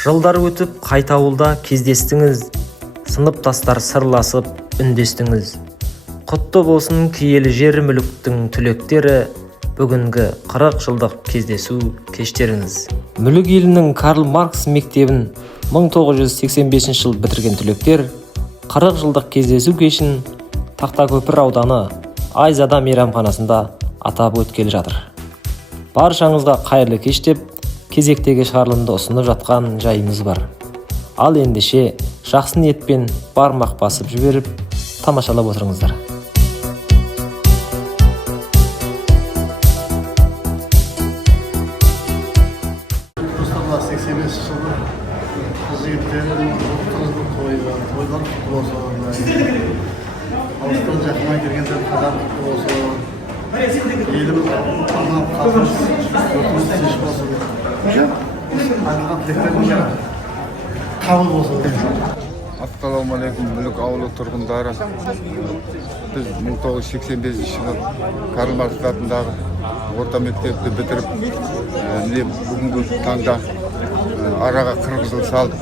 Жылдар өтіп қайта ауылда кездестіңіз, сыныптастар сырласып үндестіңіз. Құтты болсын киелі жер мүліктің түлектері, бүгінгі 40 жылдық кездесу кештеріңіз. Мүлік елінің Карл Маркс мектебін 1985 жыл бітірген түлектер 40 жылдық кездесу кешін Тақтакөпір ауданы Айзада мейрамханасында атап өткелі жатыр. Баршаңызға қайырлы кеш деп кезектегі шығарылымды ұсынып жатқан жайымыз бар. Ал ендеше жақсы ниетпен бармақ басып жіберіп тамашалап отырыңыздар. Mustafa 85 жылы жігіттердің қыздың тойлар құтты болсын. Алыстан жақынға келгендер қазақ құтты болсын. Еліміз аман қалсын, жұртымыз тыныш болсын. Айтылған тілектердің қабыл болсын. Ассалаумағалейкум, Мүлік ауылы тұрғындары. Біз 1985 жылы Карл Маркс атындағы орта мектепті бітіріп, бүгінгі таңда араға 40 жыл салып,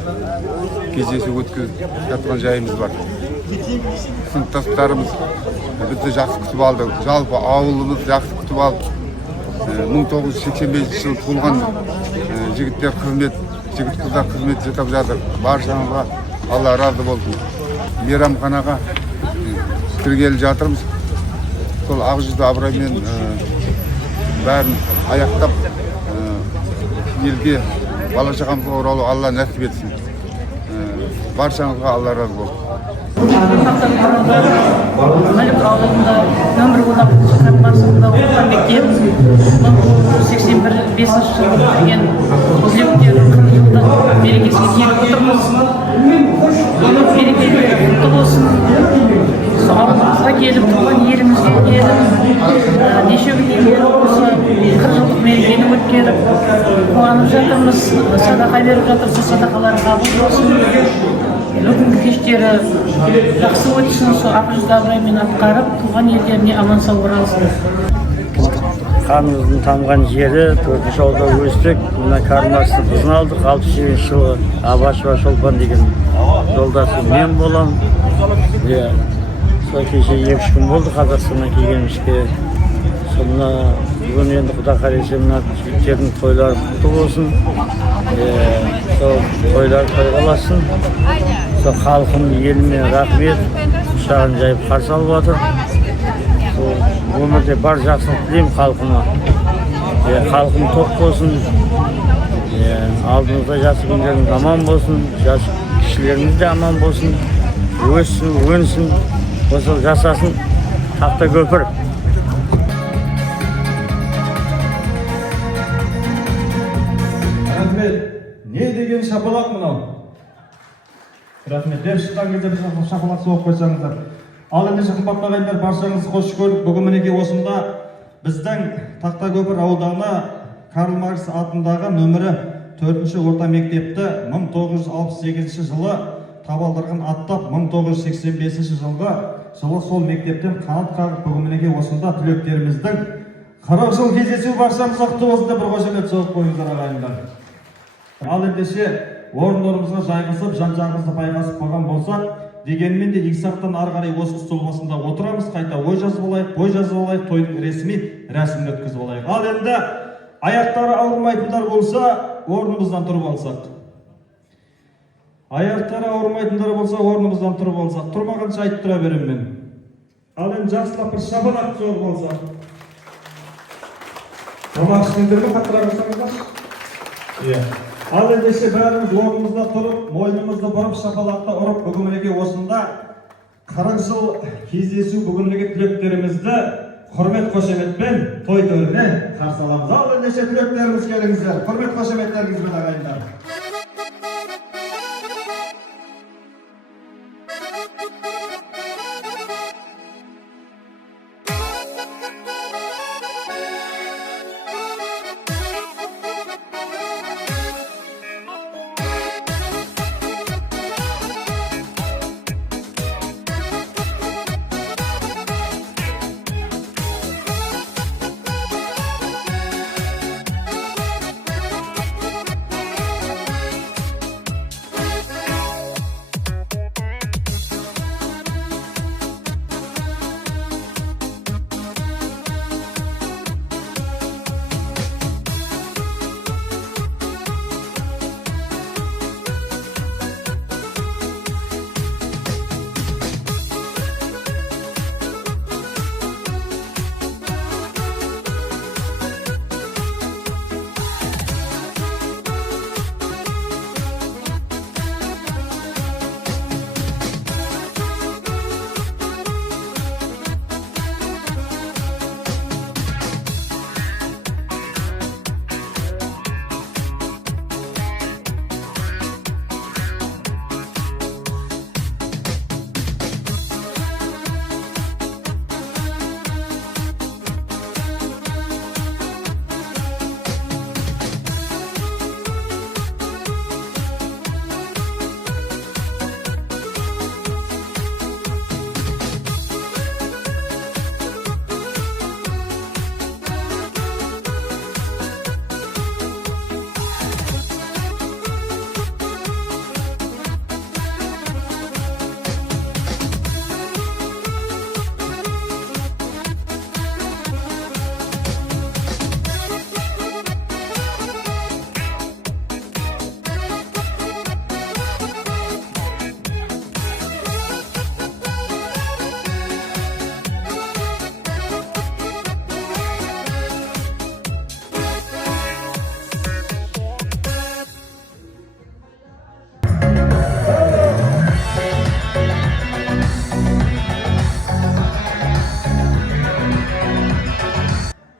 кездесу өткізіп жатқан жайымыз бар. Сыныптастарымыз бізді жақсы күтіп алды, жалпы ауылымыз жақсы күтіп алды. 1985 жыл туылған жігіттер қызмет, жігіт қыздар қызмет жасап жатыр. Баршаңызға Алла разы болсын. Мейрамханаға кіргелі жатырмыз. Сол ақжүзді абыроймен бәрін аяқтап елге бала шағамызға оралу Алла нәсіп етсін. Баршаңызға Алла разы болсын. Мүлік ауылында нөмір 16 барысында оқыған мектеп 1985 жылы бітірген түлектер 40 жылдық мерекесіне келіп отырмыз. Мерекелер құтты болсын. Ауылымызға келіп туған елімізге неше күннен бері осы 40 жылдық мерекені өткеріп қуанып жатырмыз. Садақа беріп жатырсыз, садақалар қабыл болсын. Бүгінгі кештері жақсы өтсін, сол ақжүзді абыроймен атқарып, туған елдеріне аман сау оралсын. Қанымыздың тамған жері, 4-ші ауылда өстік. Мына Карл Маркстың қызын алдық. 67 жылы Абашева Шолпан деген жолдасы мен болам. Сол кеше 2-3 күн болды Қазақстаннан келгенімізге. Сонда бүгін енді Құда қаласа мына жігіттердің тойлары құтты болсын. Сол тойлар тойғаласын. Сол халқым еліме рахмет, құшағын жайып қарсы алып жатыр. Өмірде бар жақсылық тілеймін халқыма. Халқым тоқ болсын. Алдымызда жасы күндеріміз аман болсын. Жас кішілеріміз де аман болсын. Өссін, өнсін. Осы жасасын Тақтакөпір. Не деген шапалақ мынау? Рахмет. Деп шыққан кезде бір шапалақ соғып қойсаңыздар. Ал ендеше қымбатты ағайындар, баршаңызды қош көрдік. Бүгін мінекей осында біздің Тақтакөпір ауданы Карл Маркс атындағы нөмірі 4-ші орта мектепті 1968 жылы табалдырғын аттап, 1985 жылғы сол мектептен қанат қағып, бүгін мінекей осында түлектеріміздің 40 жыл кездесу баршамызға құтты болсын деп бір қошемет соғып қойыңыздар ағайындар. Ал ендеше орындарымызға жайғасып, жан-жағымызды байғасып қойған болсақ, дегенмен де екі сағаттан ары қарай осы стол басында отырамыз, қайта ой жазып алайық, тойдың ресми рәсімін өткізіп алайық. Ал енді аяқтары ауырмайтындар болса, орнымыздан тұрып алсақ. Аяқтары ауырмайтындар болса, орнымыздан тұрып алсақ. Тұрмағанша айтып тұра беремін мен. Ал енді жақсылап бір шапалақ соғып алсақ. Тамақ ішіңіздер ме, қаттырақ жасаңыздар? Ал ендеше бәріміз орнымызда тұрып, мойнымызды бұрып, шапалақта ұрып, бүгін мінекей осында 40 жыл кездесу бүгін мінекей түлектерімізді құрмет қошеметпен той төріне қарсы аламыз. Ал ендеше түлектеріміз келіңіздер, құрмет қошеметтеріңізбен ағайындар.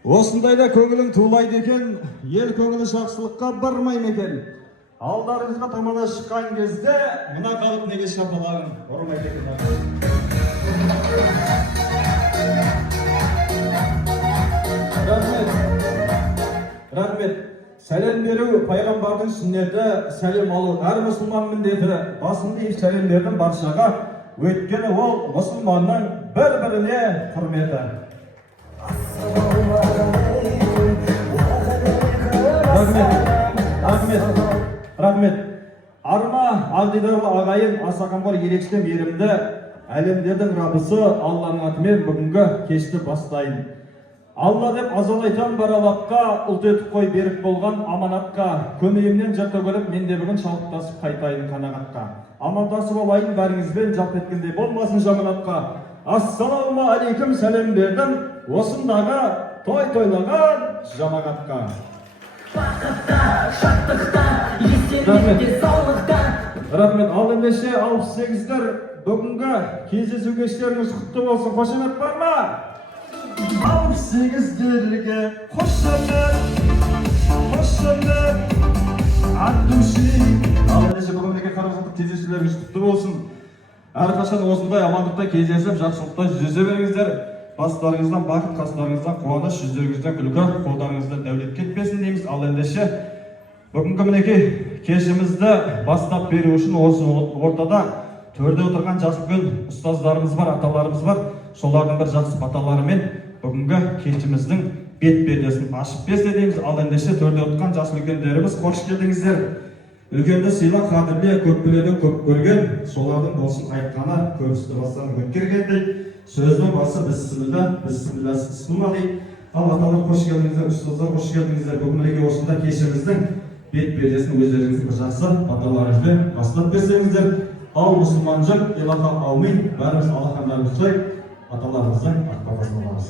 Осындайда көңілің тулайды екен, ел көңілі жақсылыққа бармай ма екен? Алдарыңызға тамана шыққан кезде мына қалып неге шапалағын ұрмайды екен. Рахмет. Сәлем беру пайғамбардың сүннеті, сәлем алу әр мұсылман міндеті. Басымды иіп сәлем бердім баршаға, өйткені ол мұсылманның бір-біріне құрметі. Рахмет. Арма ардидарлы ағайын, аса қамқор ерекше мейірімді, әлемдердің раббысы Алланың атымен бүгінгі кешті бастайын. Алла деп азалайтан баралапқа, ұлт етіп қой берік болған аманатқа, көмейімнен жырты көріп, мен де бүгін шалықтасып қайтайын қанағатқа. Амандасып алайын бәріңізбен, жалп еткендей болмасын жаманатқа. Ассаламу алейкум, сәлем бердім осындағы тойлаған жамағатқа. Бақытта, шаттықта, естелікте, саулықта. Рахмет. Ал ендеше 68-дер бүгінгі кездесу кештеріңіз құтты болсын. Қошемет бар ма? 68-дерге қошемет, ат-души. Ал ендеше бүгінгі қарапайым кездесулеріңіз құтты болсын. Әрқашан осындай амандықта кездесіп, жақсылықта жүзе беріңіздер. Бастарыңыздан бақыт, қастарыңыздан қуаныш, жүздеріңізден күлкі, қолдарыңыздан дәулет кетпесін дейміз. Ал ендеше бүгінгі мінекей кешімізді бастап беру үшін осы ортада төрде отырған жас үлкен ұстаздарымыз бар, аталарымыз бар. Солардың бір жақсы баталарымен бүгінгі кешіміздің бет-пердесін ашып берсе дейміз. Ал ендеше төрде отырған жас үлкендеріміз, қош келдіңіздер. Үлкенді сыйлап, қадірле, көп біледен көп көрген, солардың болсын айтқаны көбісті бастан өткергендей. Сөздің басы бісмилла дейді. Ал аталар қош келдіңіздер, ұстаздар қош келдіңіздер. Бүгінгі осында кешіміздің бет-пердесін өздеріңіздің бір жақсы баталарыңызбен бастап берсеңіздер. Ал мұсылман жұрт, илаха аумин, бәріміз алақандарымызды қойып, аталарымыздың ақталасын аламыз.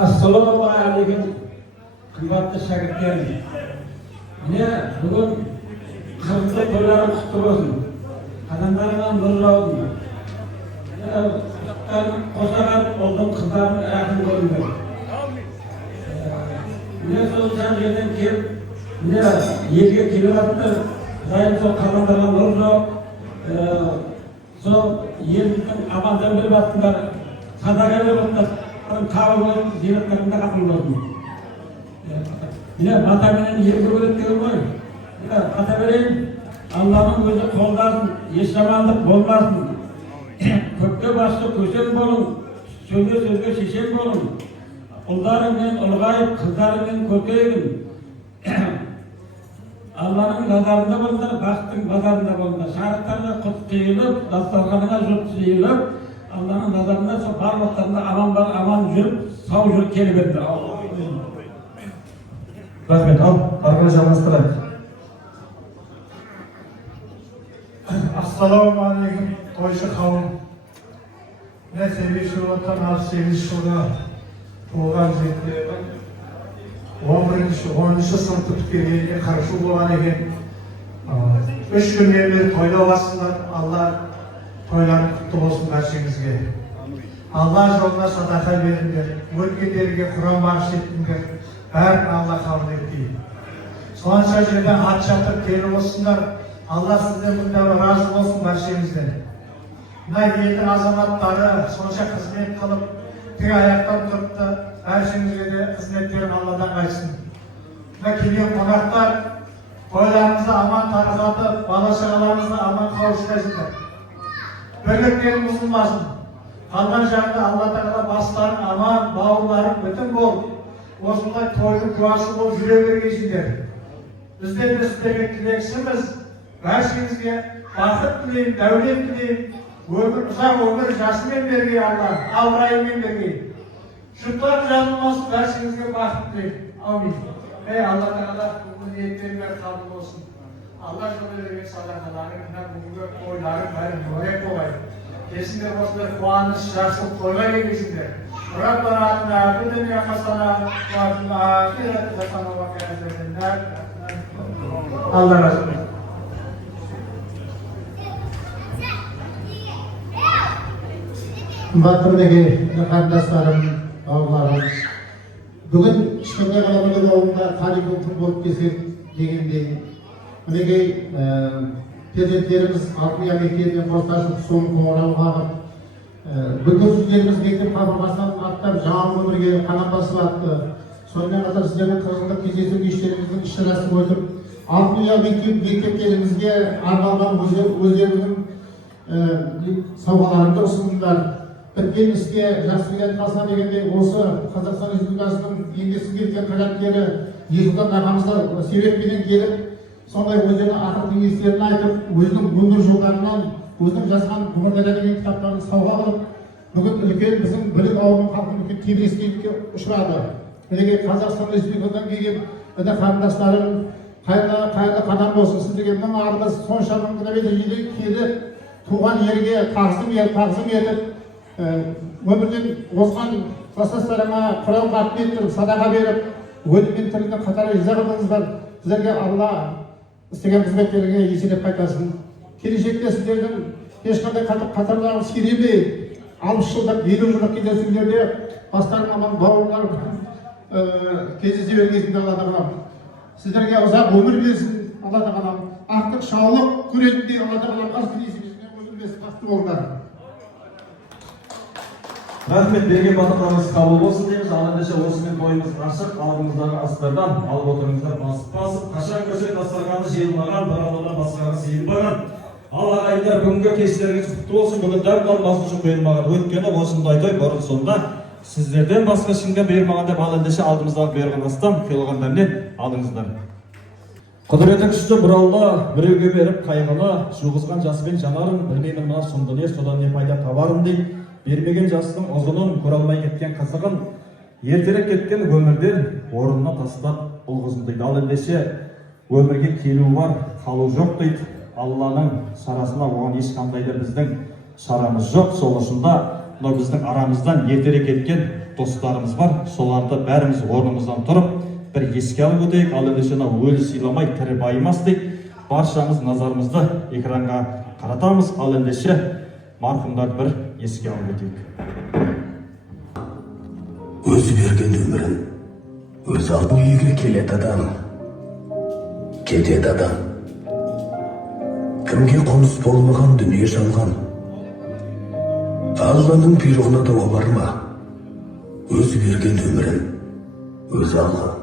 Ассалаумағалейкум, қымбатты шәкірттерім. Міне бүгін қызды тойларың құтты болсын. Адамдарыңа нұр жаусын. Қосаған олдың қыздарының рахым көріңдер. Міне сол жан жерден келіп, міне елге келіп атты. Құдайым сол қалғандарға нұр жауып, сол еліміздің амандан беріп аттыңдар, садаға беріп аттыңдар. Қабыл болып, зейнетлерінде қапыл болсын. Міне батаменен елге көрет деген ғой. Бата берейін, Алланың өзі қолдасын, еш жамандық болмасын. Көпке басты көсен болың, сөзге шешен болың. Ұлдарымен ұлғайып, қыздарымен көркейгін. Алланың назарында болыңдар, бақыттың базарында болыңдар. Шарықтарына құт қиылып, дастарханыңа жұрт жиылып, Алланың назарында сол барлықтарында аман жүріп, сау жүріп келе берді. Рахмет. Ал, арқылы жалғастырайық. Ассаламу алейкум, тойшы қауым. Мен себеші отан 68 жылға туылған жігіттердің 11-ші сыныпты біткенге 40 жыл болған екен. 3 күннен бері тойда бассыңдар. Алла тойларын құтты болсын бәршеңізге. Алла жолына садақа беріңдер, өткендерге Құран бағыш еттіңдер, бәрін Алла қабыл етейін. Сонша жерден ат шатыр келіп осындар, Алла сізден бұндары разы болсын бәршеңізден. Мына елдің азаматтары сонша қызмет қылып, тек аяқтан тұрыпты, бәршеңізге де қызметтерін Алладан қайтсын. Мына келген қонақтар, тойларыңызды аман тарқатып, бала-шағаларыңызды аман қауыштайсыздар. Бірліктен бұзылмасын. Қалған жағында Алла Тағала бастарын аман, бауырларын бүтін болып, осындай тойдың куәсі болып жүре бергейсіңдер. Бізден де сіздерге тілексіміз, бәршеңізге бақыт тілейін, дәулет тілейін, ұзақ өмір жасымен бергей Алла, ауырайымен бергей. Жұттар жазылмасын, бәршеңізге бақыт тілейін. Аумин. Алла Тағала бұл ниеттеріңе қабыл болсын. Allah жолы берген садақаларың, бүгінгі ойларың бәрін бөлек болайын. Кесіңдер осындай қуаныш, жақсылық тойға келгейсіңдер. Раббана атына дүния хасана, ва атына ахират хасана ва қиязатында. Алла разы болсын. Қымбатты мінеке қарындастарым, бауырларым, бүгін кішкене ғана ауылында тарихи күн болып келсек дегендей, мінеке перзенттеріміз Алтыния мектебінен қоштасып, соның қоңырау қағып, бүлдіршіндеріміз мектеп қабырғасынан аттап жаңа өмірге қадам басып атты. Сонымен қатар сіздердің 40 жылдық кездесу кештеріңіздің іс-шарасын өтіп, Алтыния мектептерімізге арналған өздерінің сауғаларыңды ұсыныңдар. Біткен іске жақсылық қалса дегенде осы Қазақстан Республикасының еңбек сіңірген қайраткері Ерсұлтан ағамызға себеппенен келіп, сондай өздерінің ақыл кеңестерін айтып, өзінің өмір жолдарынан, өзінің жазған ғұмырда деген кітаптарын сауға қылып, бүгін үлкен біздің білім ауылының халқын үлкен тебіреніске ұшырады. Мінеке Қазақстан Республикасынан келген қарындастарым, қайырлы қадам болсын. Сіздерге мың арыз сонша мың километр келіп, туған елге тағзым етіп, өмірден озған кластастарыма құран рахмет садақа беріп, өлім мен тірілдің қатары риза қылдыңыздар. Сіздерге Алла істеген қызметтеріңе еселеп қайтарсын. Келешекте сіздердің ешқандай қатарларыңыз сиремей, 60 жылдық, 50 жылдық кездесулерде бастарың аман бауырлар кездесе бергенсіңдер Алла тағалам. Сіздерге ұзақ өмір берсін Алла тағалам. Артық шаулық көретіндей Алла тағалам аз тілейсіңіздер, өзіңіз бақытты болыңдар. Рахмет, берген батырларыңыз қабыл болсын дейміз. Ал ендеше осымен тойымыз ашық, алдымыздағы астардан алып отырыңыздар басып-басып, қашан көшет дастарханы жиылмаған, бір алладан басқаға сыйынбаған. Ал ағайындар, бүгінгі кештеріңіз құтты болсын. Бүгін дәл мас үшін бұйырмаған. Өйткені осындай той бұрын сонда сіздерден басқа ешкімге бұйырмаған деп, ал ендеше алдымыздағы бұйырған астам құйылған дәмнен алыңыздар. Құдіреті күшті бір Алла біреуге беріп қайғыны, жуғызған жасымен жанарын, білмеймін мына сұмды не, содан не пайда табарым дейді. Бермеген жастың ұзынын, көре алмай кеткен қызығын, ертерек кеткен өмірден орнына тастап ұлғызын дейді. Ал ендеше өмірге келу бар, қалу жоқ дейді. Алланың шарасына оған ешқандай да біздің шарамыз жоқ. Сол ұшында біздің арамыздан ертерек кеткен достарымыз бар. Соларды бәріміз орнымыздан тұрып, бір еске алып өтейік. Ал ендеше өлі сыйламай тірі байымас дейді. Баршамыз назарымызды экранға қаратамыз. Ал ендеше марқұмдарды бір еске алып өтейік. Өзі берген өмірін, өзі алып үйге келеді адам, кетеді адам. Кімге қоныс болмаған дүние жалған. Алланың бұйрығына да бар ма? Өзі берген өмірін, өзі алған.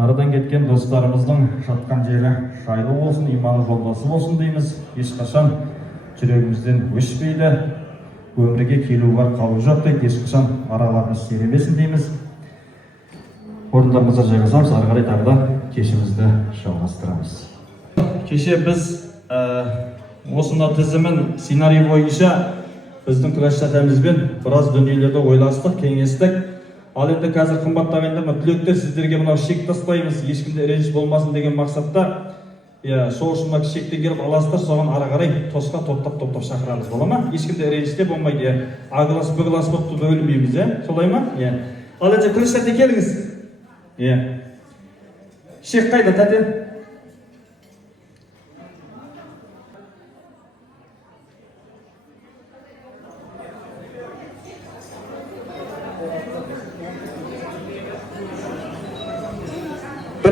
Арадан кеткен достарымыздың жатқан жері жайлы болсын, иманы жолдасы болсын дейміз. Ешқашан жүрегімізден өшпейді, өмірге келу бар қалу жоқ дейді, ешқашан араларымыз серемесін дейміз. Орындарымызға жайғасамыз, ары қарай тағы да кешімізді жалғастырамыз. Кеше біз осында тізімін сценарий бойынша біздің күрес шатамызбен біраз дүниелерді ойластық, кеңестік. Ал енді қазір қымбатты ағайындар, түлектер, сіздерге мынау шек тастаймыз, ешкімде ренжіс болмасын деген мақсатта, сол үшін мына шектен келіп аласыздар, соған ары қарай тосқа топтап шақырамыз, бола ма? Ешкімде ренжісте болмайды, ағылас бұғылас болып бөлінбейміз, солай ма? Ал енді күрес шатқа келіңіз. Шек қайда, тәте?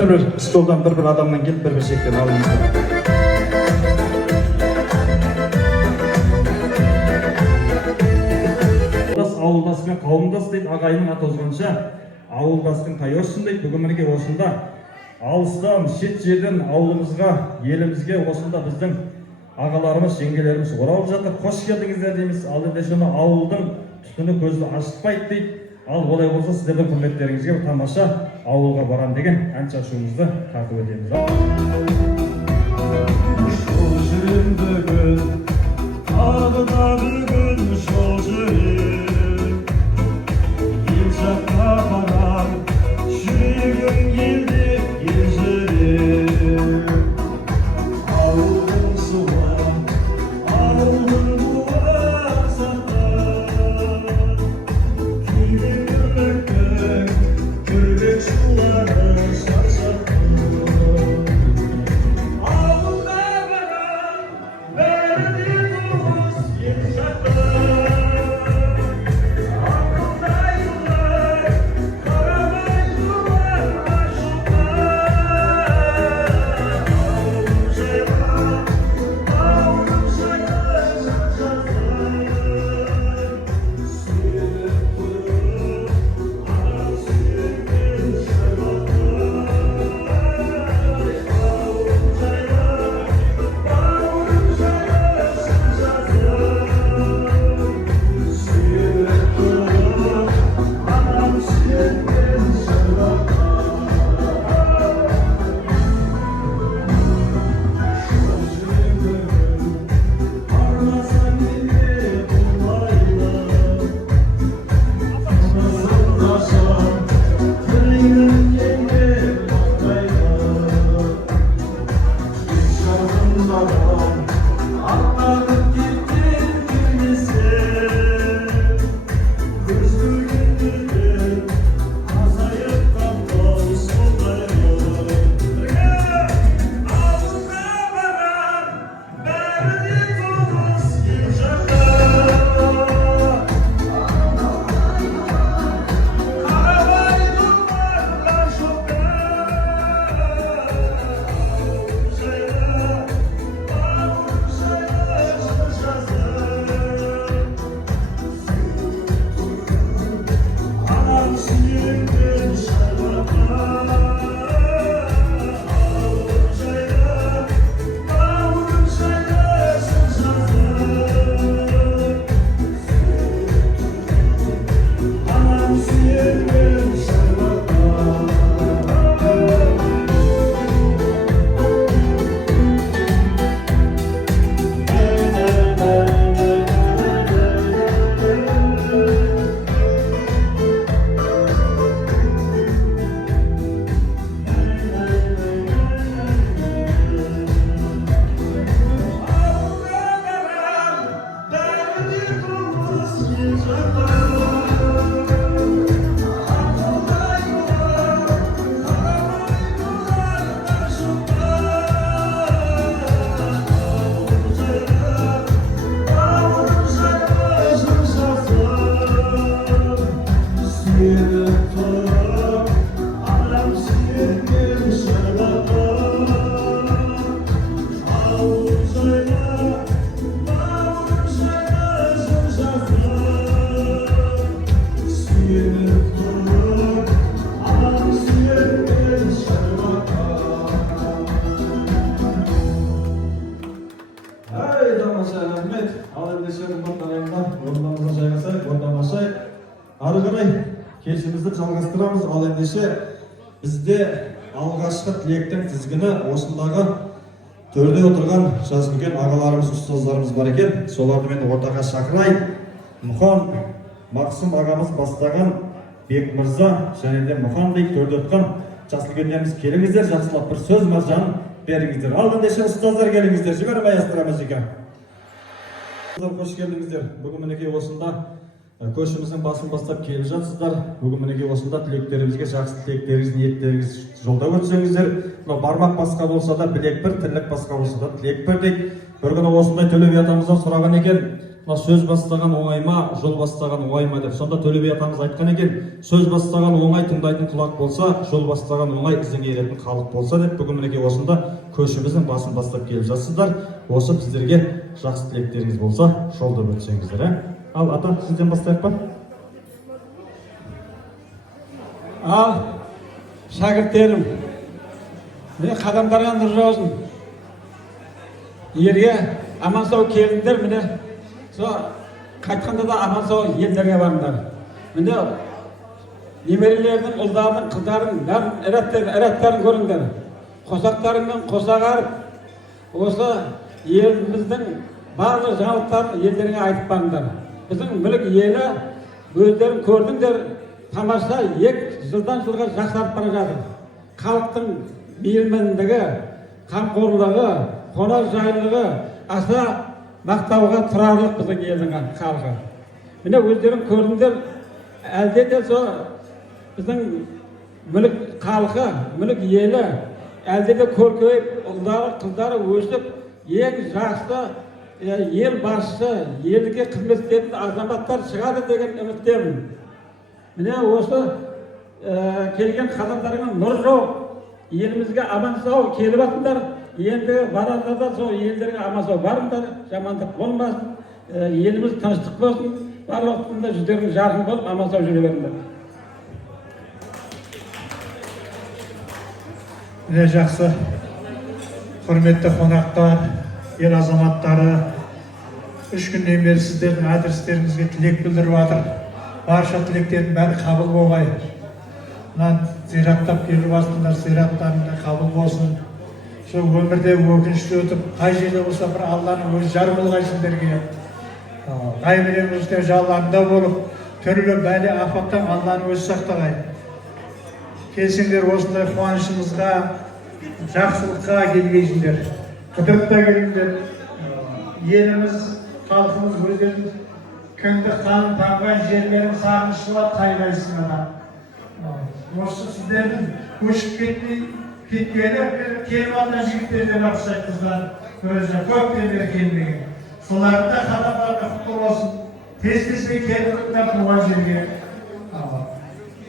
Бір столдан бір адамнан келіп, бір шектен алыңыздар. Ауылдас пен қауымдас дейді, ағайының аты озғанша, ауылдастың тайорсын дейді. Бүгін мінеке осында алыстан, шет жерден ауылымызға, елімізге осында біздің ағаларымыз, жеңгелеріміз оралып жатыр. Қош келдіңіздер дейміз. Ал енді шыны ауылдың түтіні көзді ашытпайды дейді. Ал олай болса сіздердің құрметтеріңізге тамаша ауылға барам деген ән шашуымызды тартып өтеміз. Шол жүрендегі тағыда бүгін шол жүрек, ел жаққа барам, жүрегім елде елжірек. Ауылдың суы, ауылдың буы сақтар, баршаға рахмет. Ал ендеше қымбатты ағайындар, орындарыңызға жайғасайық, орналасайық. Ары қарай кешімізді жалғастырамыз. Ал ендеше бізде алғашқы тілектің тізгіні осындағы төрде отырған жас үлкен ағаларымыз, ұстаздарымыз бар екен. Соларды мен ортаға шақырайын. Мұхан Мақсым ағамыз бастаған Бек Мырза және де Мұхандей төрде отырған жас үлкендеріміз келіңіздер, жақсылап бір сөз маржанын беріңіздер. Ал ендеше ұстаздар келіңіздер, жібермей астырамыз екен. Қош келдіңіздер. Бүгін мінекей осында көшіміздің басын бастап келіп жатсыздар. Бүгін мінекей осында тілектерімізге жақсы тілектеріңіз, ниеттеріңіз жолдап өтсеңіздер. Мынау бармақ басқа болса да білек бір, тірлік басқа болса да тілек бір дейді. Бір күні осындай Төле би атамыздан сұраған екен. Сөз бастаған оңай ма, жол бастаған оңай ма деп. Сонда Төле би атамыз айтқан екен, сөз бастаған оңай, тыңдайтын құлақ болса, жол бастаған оңай, ізін еретін халық болса деп. Бүгін мінекей осында көшіміздің басын бастап келіп жатсыздар. Осы біздерге жақсы тілектеріңіз болса, жолдап өтсеңіздер. Ал ата, сізден бастайық па? Ал шәкірттерім, міне қадамдарға нұр жаусын. Елге аман сау келіңдер, міне қайтқанда да аман сау елдерге барыңдар. Міне немерелердің, ұлдардың, қыздардың бәрін әрәттарын көріңдер. Қосақтарыңмен қосағарып, осы еліміздің барлық жаңалықтарын елдеріңе айтып барыңдар. Біздің мүлік елі өздерін көрдіңдер, тамаша жылдан жылға жақсарып бара жатыр. Халықтың бейілмендігі, қамқорлығы, қонақжайлығы аса мақтауға тұрарлық біздің елдің халқы. Міне өздерің көрдіңдер, әлде де сол біздің мүлік халқы, мүлік елі әлде де көркейіп, ұлдары, қыздары өсіп, ең жақсы ел басшысы, елге қызмет ететін азаматтар шығады деген үміттемін. Міне осы келген қадамдарыңа нұр жауып, елімізге аман сау келіп атыңдар. Енді барарда сол елдерге аман сау барыңдар, жамандық болмасын, еліміз тыныштық болсын, бар уақытында жүздерің жарқын болып, аман сау жүре беріңдер. Міне жақсы, құрметті қонақтар, ел азаматтары, 3 күннен бері сіздердің адрестеріңізге тілек білдіріп жатыр. Барша тілектердің бәрі қабыл болғай. Мына зираттап келіп жатсыңдар, зираттарында қабыл болсын. Сол өмірде өкінішті өтіп, қай жерде болса бір Алланың өзі жар болғай сіздерге. Ғайбілен өздер жалларында болып, түрлі бәле афаттан Алланың өзі сақтағай. Келсеңдер осындай қуанышымызға, жақсылыққа келгейсіңдер. Қыдырып та келіңдер. Еліміз, халқымыз өздерінің кіндік қанын тамған жерлерін сағынышылап қайғайсыңдар. Осы сіздердің көшіп кеткені келіп алған жігіттерден ұқсайды қыздар. Өзі көптен бері келмеген. Солардың да қадамдарына құтты болсын. Тез-тезбен келдіңдер туған жерге.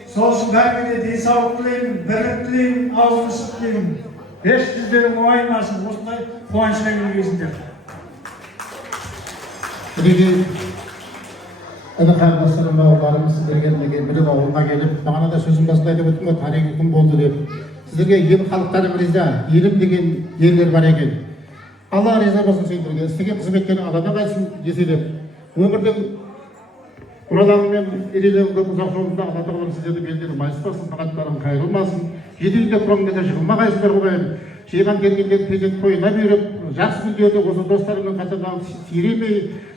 Сол үшін бәріне денсаулық тілеймін, бірлік тілеймін, ауызлық тілеймін. Еш жүздерің оймасын, осындай қуанышқа келгейсіңдер. Бірегей әді қарындастарым бауырларым сіздерге білім ауылға келіп, бағана да сөзім басында айтып өттім ғой, тарихи күн болды деп. Сіздерге ел халықтарым риза, елім деген ерлер бар екен. Алла риза болсын сендерге, істеген қызметтерің Алладан қайтсын еселеп. Өмірдің ұраламымен ерелеген көп ұзақ жолында Алла тағалам сіздерді белдері майыспасын, бағаттарың қайырылмасын. Жетеуінде құраңда жығылмағайсыздар қояйын. Жиған келгендер тезек тойына беріп, жақсы күндерді осы достарымның қатарынан сиремей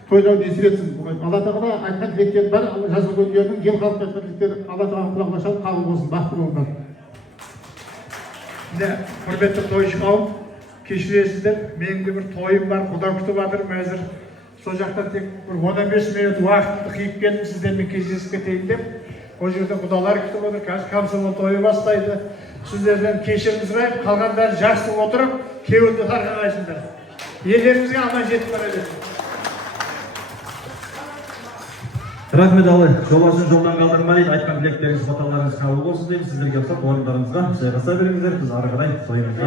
тойлау несіп етсін. Алла тағала айтқан тілектер бар, жас үлкендердің ел халыққа айтқан тілектері Алла тағала құлағына шалып қабыл болсын, бақытты болыңдар. Құрметті тойшы қауым, кешіресіздер, менің де бір тойым бар, құда күтіп жатырмын әзір. Сол жақта тек бір 15 минут уақытты қиып келдім сіздермен кездесіп кетейін деп. Ол жерде құдалар күтіп отыр, қазір комсомол тойы бастайды. Сіздерден кешірім сұрайып, қалғандары жақсы отырып, кеуілді тарқағайсыңдар. Елдеріңізге аман жетіп бара берсін. Рахмет Алла, жоласын жолдан қалдырмай, айтқан тілектеріңіз, баталарыңыз қабыл болсын деймін. Сіздерге ұқсап орындарыңызға жайғаса беріңіздер, біз ары қарай тойымызға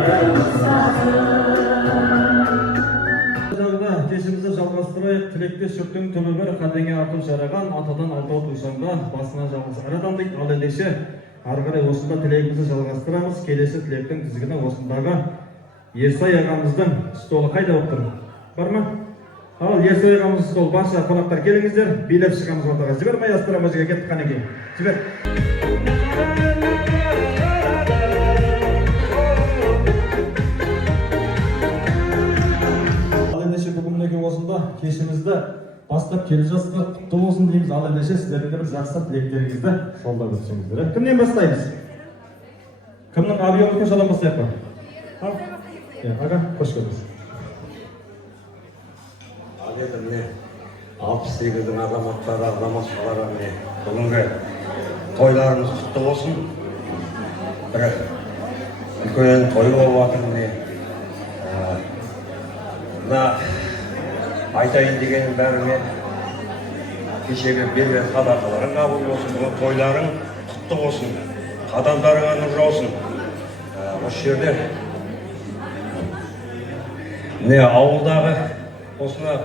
кешімізді жалғастырайық. Тілектес жұрттың түбі бір, қадеңе артып жараған, атадан алтау туысанға басына жалғыз арадан дейді. Ал ендеше ары қарай осында тілегімізді жалғастырамыз. Келесі тілектің тізгіні осындағы Ерсай ағамыздың столы қайда болып тұр? Бар ма? Ал ерте ойғамыз сол барша қонақтар келіңіздер, билеп шығамыз ортаға. Жібер маэстро музыка кетіп қана кейін. Жібер. Ал ендеше бүгін мінекей осында кешімізді бастап келе жатсыздар, құтты болсын дейміз. Ал ендеше сіздердің де бір жақсы тілектеріңізді жолдап өтсеңіздер. Кімнен бастаймыз? Кімнің объемы көшадан бастайық па? Аға, қош көрдіңіз. Ал енді міне 68-дің азаматтары, азаматшалары міне бүгінгі тойларымыз құтты болсын. Бір үлкен той болып жатыр міне. Мына айтайын дегенім бәріне кешегі берген садақаларың қабыл болсын, бүгін тойларың құтты болсын, қадамдарыңа нұр жаусын. Осы жерде міне ауылдағы осыны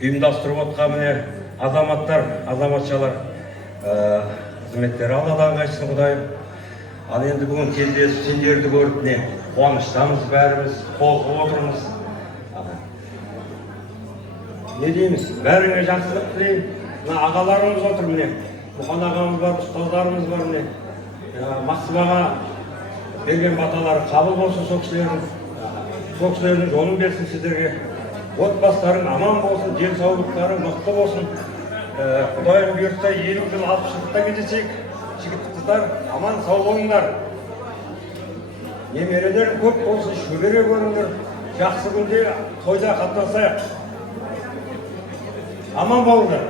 ұйымдастырып отқан міне азаматтар, азаматшалар қызметтері Алладан қайтсын Құдайым. Ал енді бүгін кездесіп сендерді көріп міне қуаныштамыз бәріміз, қол қылып отырмыз. Не дейміз? Бәріңе жақсылық тілеймін. Мына ағаларымыз отыр міне. Мұқан ағамыз бар, ұстаздарымыз бар міне. Мақсым аға берген баталары қабыл болсын сол кісілердің. Сол кісілердің жолын берсін сіздерге. Отбасыларың аман болсын, денсаулықтарың мықты болсын. Құдайым бұйыртса 50 жыл 60 жылда кездесейік. Жігіт қыздар аман сау болыңдар. Немерелерің көп болсын, шөбере көріңдер. Жақсы күнде тойда қатынасайық. Аман болыңдар.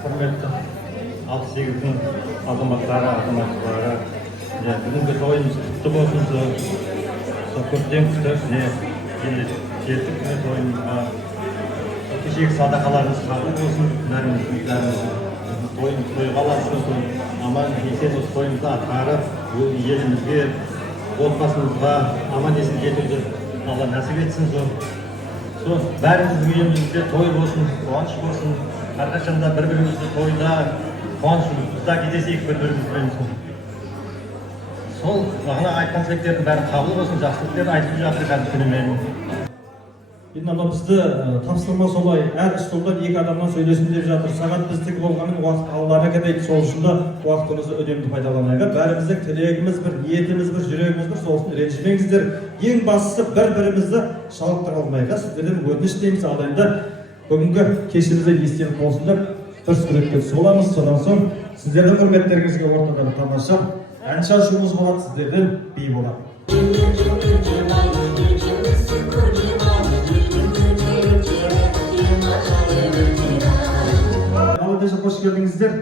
Құрметті 68-дің азаматтары, азаматшылары, бүгінгі тойымыз құтты болсын. Сол көптен күтіп, келдік тойымызға. Кешегі садақаларымыз қабыл болсын, бәріміздің тойымыз тойға ұлассын, аман есен осы тойымызды атқарып, елімізге, отбасымызға аман есен жетуді Алла нәсіп етсін. Сол бәріміздің үйімізде той болсын, қуаныш болсын. Әрқашанда бір-бірімізді тойда, қуанышымызда кездесейік бір-бірімізбен. Сол бағана айтқан тілектердің бәрі қабыл болсын, жақсылықтар айтып жатыр қазір күнімен. Енді бізді тапсырма солай, әр столдан 2 адамнан сөйлесін деп жатыр. Сағат біздікі болғанын уақыт Аллаға дейді. Сол үшін де уақытыңызды үнемді пайдаланайық. Бәріміздің тілегіміз бір, ниетіміз бір, жүрегіміз бір, сол үшін ренжімеңіздер. Ең бастысы бір-бірімізді шалықтыра алмайық. Сіздерден өтініш дейміз. Ал енді бүгінгі кешімізде естелік болсын деп бір суретке түсіп аламыз. Содан соң сіздердің құрметтеріңізге ортадағы тамаша ән шашуымыз болады, сіздерден би болады. Қош келдіңіздер.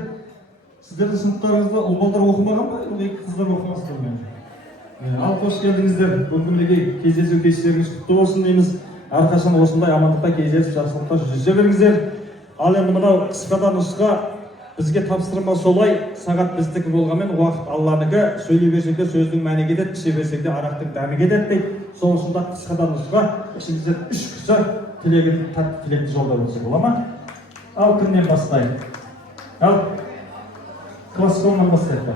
Сіздердің сыныптарыңызда ұл балдар оқымаған ба? Қыздар оқымасыздар ма? Ал қош келдіңіздер. Бүгінгі кездесу кештеріңіз құтты болсын дейміз. Әрқашан осындай амандықта кездесіп жақсылықта жүзе беріңіздер. Ал енді мынау қысқадан нұсқа бізге тапсырма солай. Сағат біздікі болғанмен уақыт Алланікі. Сөйлей берсек те сөздің мәні кетеді, іше берсек те арақтың дәмі кетеді дейді. Сол үшін қысқадан нұсқа ішімізден 3 кісі тілекті жолдап өтсе бола ма? Ал кімнен бастайық? Ал классикалынан бастайық.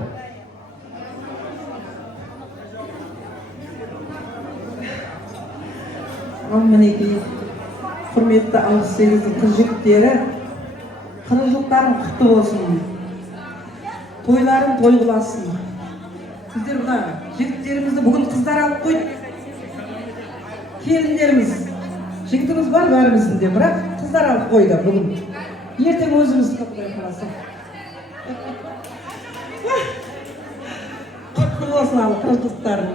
Ал мінекей құрметті 68-дің қыз жігіттері, 40 жылдарың құтты болсын, тойларың той қыласын. Сіздер мына жігіттерімізді бүгін қыздар алып қойды. Келіндеріміз, жігітіміз бар бәріміздің де, бірақ қыздар алып қойды бүгін. Ертең өзіміз Құдай қаласа. Құтты болсын ал қырғыздарың.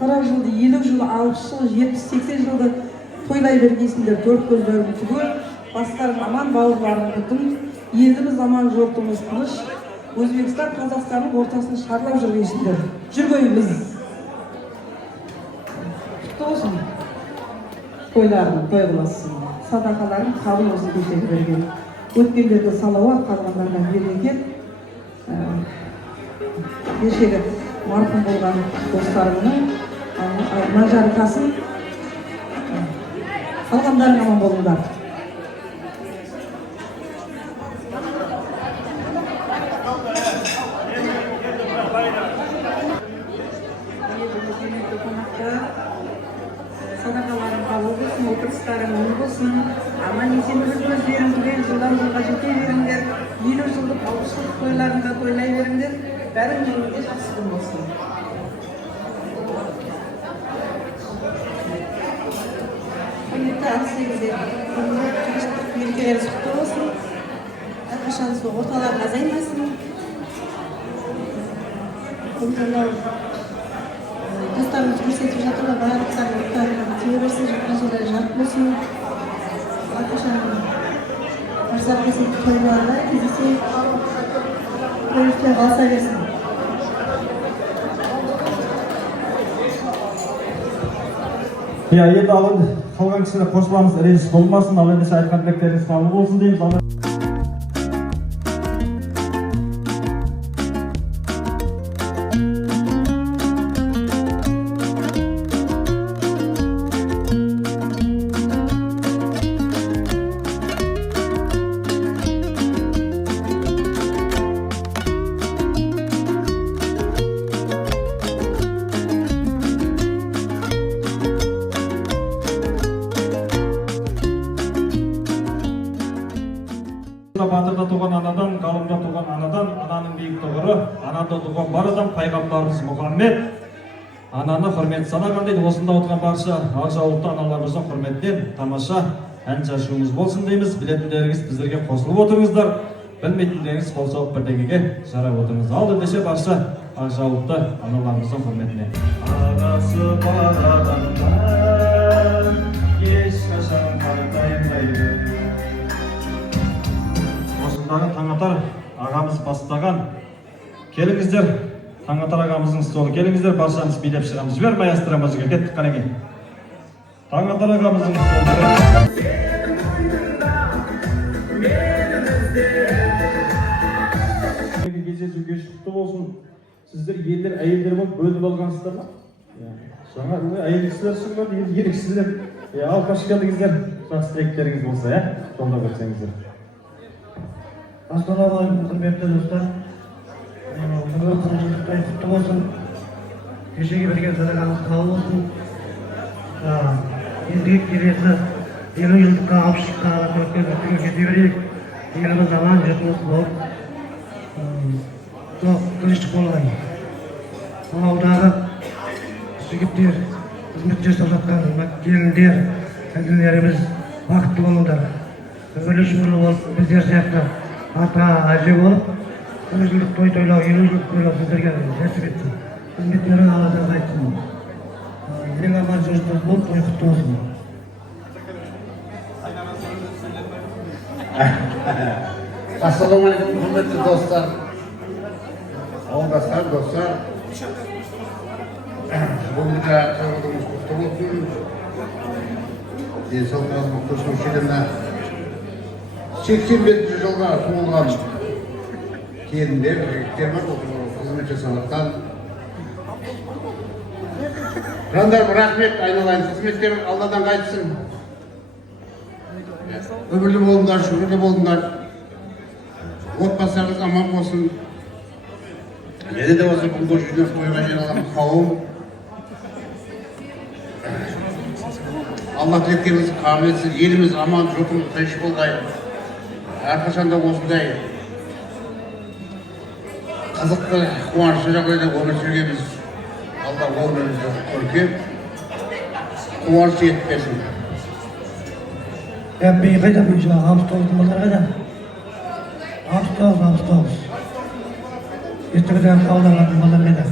40 жылды, 50 жылды, 60 жылды, 70-80 жылды тойлай бергейсіңдер. Төрт көздерің түгел, бастарың аман, бауырларың бүтін. Елдіміз аман, жұртымыз тыныш. Өзбекстан, Қазақстанның ортасын шарлап жүргейсіңдер. Жүргейміз. Құтты болсын. Тойларың той қыласын. Садақаларың қабыл болсын кешегі берген. Өткендерді салауат, қалғандардан береке. Кешегі марқұм болған достарымның мажаркасын қалғандарың аман болыңдар. айтыстарың оң болсын. Аман есен өздеріңізге жылдан жылға жете беріңдер. 50 жылдық 60 жылдық тойларында тойлай беріңдер. Бәріңізге жақсы күн болсын. Құрметті 68 мерекелеріңіз құтты болсын. Әрқашан сол орталар азаймасын. Достарымыз көрсетіп жатыр, барлықтарының тие берсін, жатқан жерлері жарық болсын. Әрқашан мұрсат көрсетіп тойларда кездесе көйлікте қалса берсін. Енді қалған кісілер қосыламыз, ренжіс болмасын, ал ендеше айтқан тілектеріңіз қабыл болсын дейміз. Батырда туған анадан, ғалымда туған анадан, ананың биік тұғыры, анада туған бар адам пайғамбарымыз Мұхаммед. Ананы құрмет санаған дейді. Осында отырған барша ақжаулықты аналарымыздың құрметінен тамаша ән шашуымыз болсын дейміз. Білетіндеріңіз біздерге қосылып отырыңыздар. Білмейтіндеріңіз қол соғып бірдеңеге жарап отырыңыз. Ал ендеше барша ақжаулықты аналарымыздың құрметіне. Анасы бар адамдар ешқашан қартаймайды. Осындағы Таңатар ағамыз бастаған. Келіңіздер, Таңатар ағамыздың столы. Келіңіздер, баршамыз билеп шығамыз. Жібер маэстро музыка, кеттік қанеге. Таңатар ағамыздың столы. Кездесуге шықты болсын. Сіздер елдер, әйелдер болып бөліп алғансыздар ма? Жаңа әйел кісілер шығып, ер кісілер. Ал қош келдіңіздер. Жақсы тілектеріңіз болса, жолда көрсеңіздер. Ассалаумағалейкум, құрметті достар. Құтты болсын. Кешеге берген садақаңыз қабыл болсын. Ендігі келесі 50 жылдыққа 60 жылдыққа жете берейік. Еліміз аман, жұртымыз болып. Тыныштық болайын. Ауылдағы жігіттер, қызмет жасап жатқан келіндер, әйелдеріміз бақытты болыңдар. Өмірлі шүмірлі болып, біздер сияқты ата, әже болып, 10 жылдық той тойлау, 50 жылдық тойлау сіздерге нәсіп етсін. Қызметтерін Алладан қайтсын. Ең аман жұртымыз болып, той құтты болсын. Ассалаумағалейкум, құрметті достар. Ауылдастар, достар. Бүгінгі тойларыңыз құтты болсын. Денсаулығыңыз мықты шөшелеріне 85 жылға туылған келіндер, жігіттер бар, қызмет жасалықтан. Жандар, рахмет, айналайын, қызметтерің Алладан қайтсын. Өмірлі болыңдар, шүкірлі болыңдар. Отбасыларыңыз аман болсын. Және де осы бүгінгі жүзден тойға жиналған қауым. Алла тілектеріңізді қабыл етсін, еліміз аман, жұртымыз тыныш болғай. Әрқашанда осындай қызықты, қуанышты жағдайда өмір сүргенбіз. Алла өмірімізді көркем, қуаныш етіп берсін. Әббей қайда бұл жылы 69 балдар қайда? 69. Естігіден қабылданған балдар қайда?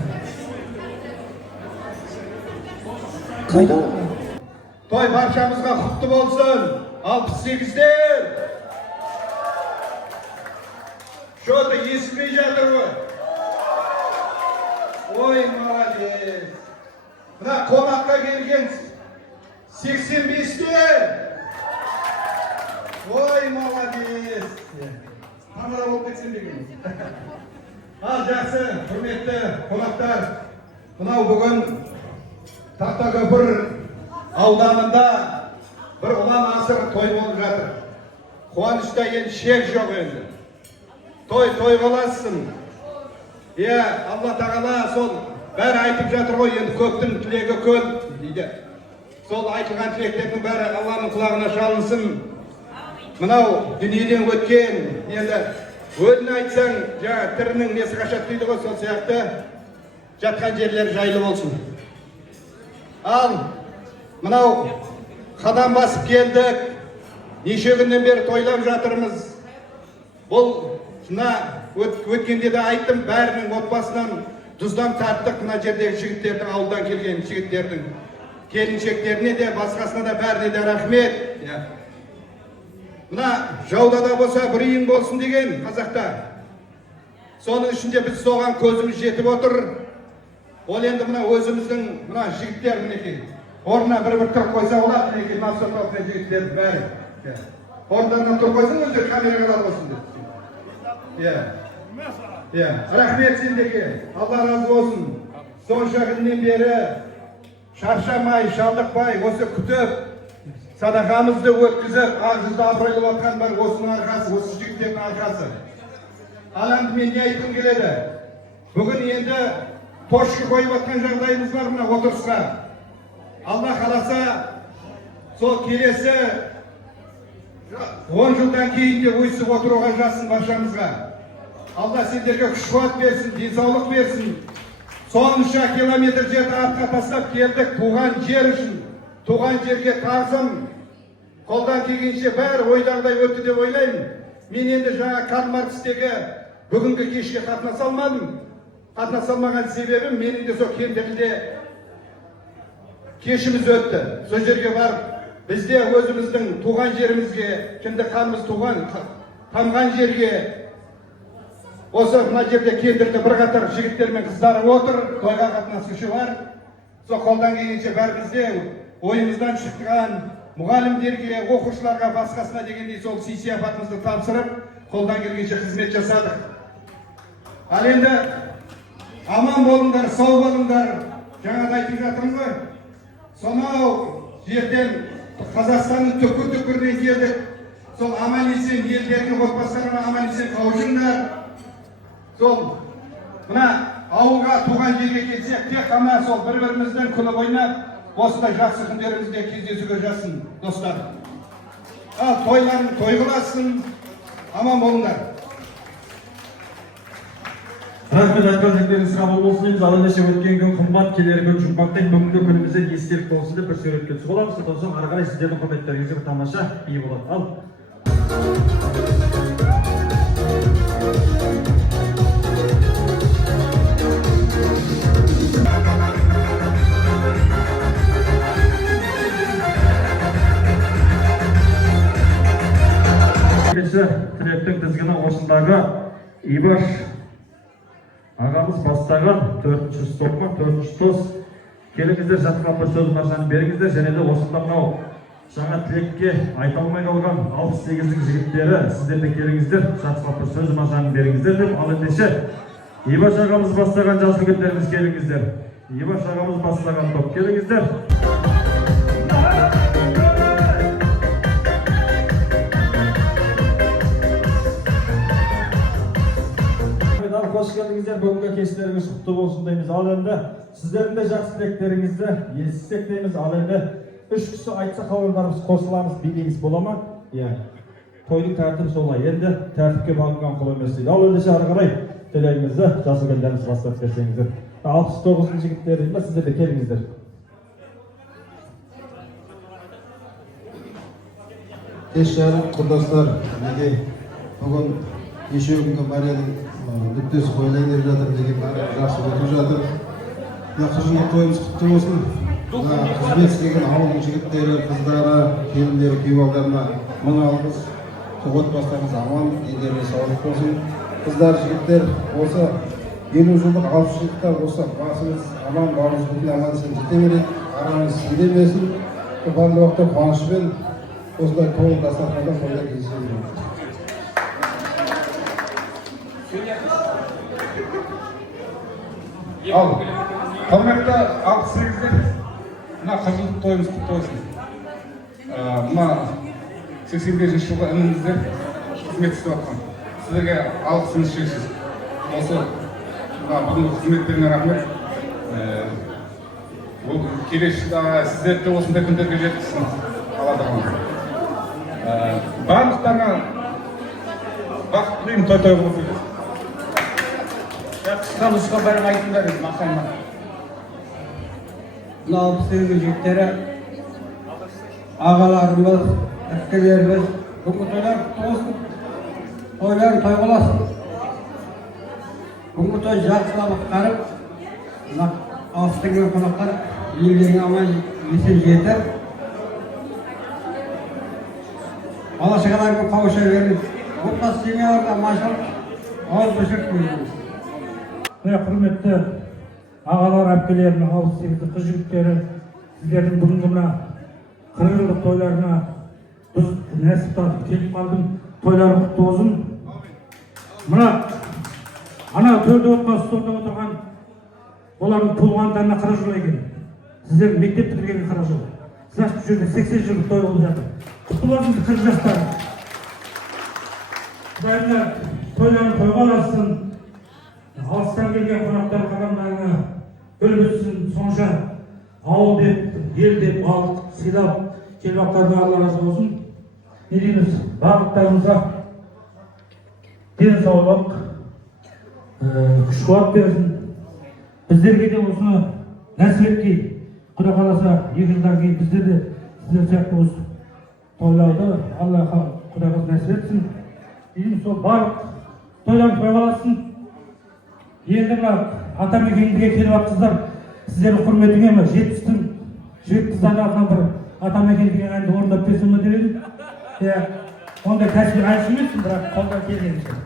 Қайда? Той баршамызға құтты болсын. 68-дер! Что-то естімей жатыр ғой. Ой, молодец. Мына қонаққа келген 85-дер! Ой, молодец. Тамара болып кетсен деген. Ал жақсы, құрметті қонақтар. Мынау бүгін Тақтакөпір ауданында бір ұлан асыр той болып жатыр. Қуанышта енді шек жоқ енді. Той боласың. Алла тағала сол бәрі айтып жатыр ғой, енді көптің тілегі көл дейді. сол айтылған тілектердің бәрі Алланың құлағына шалынсын. Мынау дүниеден өткен, енді өлін айтсаң, жаңа тірінің несі қашады дейді ғой, сол сияқты жатқан жерлер жайлы болсын. Ал мынау қадам басып келдік, неше күннен бері тойлап жатырмыз. Бұл мына өткенде де айттым, бәрінің отбасынан тұздан тарттық. Мына жердегі жігіттердің, ауылдан келген жігіттердің келіншектеріне де, басқасына да бәріне де рахмет. Мына жауда да болса бір үйің болсын деген қазақта. Соның ішінде біз соған көзіміз жетіп отыр. Ол енді мына өзіміздің мына жігіттер мінекей. Орнына бір тұрып қойса олар мінекей, мына сотовный жігіттердің бәрі. Орындарына тұрып қойсын, өздері камераға алып olsun dedi. Рахмет сендерге. Алла разы болсын. Сонша күннен бері шаршамай, шалдықпай, осы күтіп, садақамызды өткізіп, ағызды абыройлы отқан бар, осының арқасы, осы жігіттердің арқасы. Ал мен не айтқым келеді? Бүгін енді точка қойып отқан жағдайымыз бар мына отырысқа. Алла қаласа, сол келесі 10 жылдан кейін де өйсіп отыруға жазсын баршамызға. Алла сендерге күш-қуат берсін, денсаулық берсін. Сонша километр жерді артқа тастап келдік туған жер үшін. Туған жерге тағзым. Қолдан келгенше бәрі ойдағыдай өтті деп ойлаймын. Мен енді жаңа Карл Маркстегі бүгінгі кешке қатынаса алмадым. Қатынаса алмаған себебім менің де сол кемдігінде кешіміз өтті. Сол жерге барып, бізде өзіміздің туған жерімізге, кімді қанымыз туған, тамған жерге, осы мына жерде кендірді бір қатар жігіттер мен қыздары отыр, тойға қатынасушы бар. Сол қолдан келгенше бәрі бізде ойымыздан шыққан мұғалімдерге, оқушыларға, басқасына дегендей сол сый-сияпатымызды тапсырып, қолдан келгенше қызмет жасадық. Ал енді аман болыңдар, сау болыңдар. Жаңа айтып жатырмын ғой. Сонау жерден Қазақстанның түкпір-түкпірінен келдік. Сол аман-есен елдердің отбасыларына аман-есен қауышыңдар. Сол мына ауылға туған жерге келсек, тек қана сол бір-біріміздің күліп ойнап, осындай жақсы күндерімізде кездесуге жазсын, достар. Ал тойларын той қыласын, аман болыңдар. Рахмет, айтқан тілектеріңіз қабыл болсын дейміз. Ал ендеше өткен күн қымбат, келер күн жұмбақтың, бүгінгі күнімізде естелік болсын деп бір суретке түсіп аламыз. Содан соң ары қарай сіздердің құрметтеріңізге тамаша ие болады. Ал тілектің тізгіні осындағы Ибаш ағамыз бастаған 4-ші стопқа, 4-ші тос. Келіңіздер, жатқан бір сөз маржаны беріңіздер, және де осында мынау жаңа тілекке айта алмай қалған 68-дің жігіттері сіздер де келіңіздер, жатқан бір сөз маржаны беріңіздер деп. Ал ендеше Ибаш ағамыз бастаған жас жігіттеріміз келіңіздер. Ибаш ағамыз бастаған топ келіңіздер. Қош келдіңіздер, бүгінгі кештеріңіз құтты болсын дейміз. Ал енді сіздердің де жақсы тілектеріңізді естісек дейміз. Ал енді 3 кісі айтса қауырдарымыз қосыламыз, билейміз бола ма? Тойдың тәртібі солай. Енді тәртіпке бағынған құл емес дейді. Ал ендеше ары қарай тілегіңізді жас үлкендеріміз бастап берсеңіздер. 69-ның жігіттері дейміз, сіздер де келіңіздер. Кеш жарым құрдастар, бүгін неше күнгі мәредің нүктесі қойылайын деп жатыр деген жақсы өтіп жатыр. Қажылық тойымыз құтты болсын. Қызмет істеген ауылдың жігіттері, қыздары, келіндері, күйеуалдарына мың алғыс. Отбасыларыңыз аман, елдеріне саулық болсын. Қыздар, жігіттер, осы 50 жылдық 60 жылдықта осы басымыз аман, бауырымыз бүтін аман-есен жете береді. Арамыз сүйдемесін. Барлық уақытта қуанышпен осындай той дастарханда сонда кездесеміз. Ал құрметті 68-дер, мына қажылық тойымыз құтты болсын. Мына 85 жылғы ініміздер қызмет істеп жатқан. Сіздерге алғысымыз шексіз. Осы бүгінгі қызметтеріне рахмет. бұл келесі жылда сіздер де осындай күндерге жеткізсін қаладығым. Барлықтарына бақыт тілеймін, той қылып жүрсін. Қысқа нұсқа бәрін айтыңдар еді мақалма. Мына 60 жігіттері ағаларымыз, әпкелеріміз бүгінгі тойлар құтты болсын. Тойларын той боласын. Бүгінгі той жақсылап қарып, мына алыстың қонақтар елдеріне аман есен жетіп, бала-шағаларға қауыша беріп, отбасы семьяларда аманшылық, ауыз-бөшек көреміз. Құрметті ағалар, әпкелерім, 68 қыз жігіттері, сіздердің бүгінгі мына 40 жылдық тойларына біз нәсіп татып келіп қалдым. Тойлары құтты болсын. Мына ана төрде отбасы столда отырған олардың туылғандарына 40 жыл екен. Сіздердің мектеп бітіргенге 40 жыл. Сіз бұл жерде 80 жылдық той болып жатыр. Құтты болсын 40 жастар. Құдайына тойларын тойға алсын. Алыстан келген қонақтар қадамдарына үлгісін сонша ауыл деп, ел деп алып, сыйлап, келбақтарына Алла разы болсын. Не дейміз, бағыттарымызға денсаулық, күш-қуат берсін. Біздерге де осыны нәсіп еткей. Құдай қаласа, 2 жылдан кейін біздер де сіздер сияқты осы тойлауды Алла Құдай қаласа нәсіп етсін. Дейміз, сол барлық тойларын тойға алсын. Енді мына атамекенге келіп атсыздар, сіздердің құрметіңе ме 70-тің жігіт қыздар атынан бір атамекен деген әнді орындап берсем деп едім. Онда кәсіби әнші емеспін, бірақ қолдан келген үшін.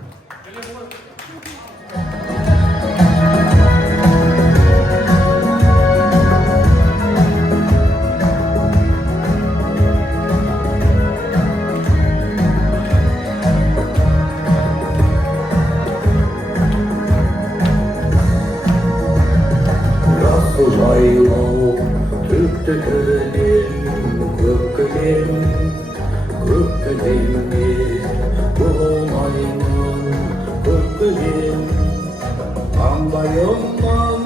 Жайлау төкті көлем көккілемге болмаймын көккілем аңдайымнан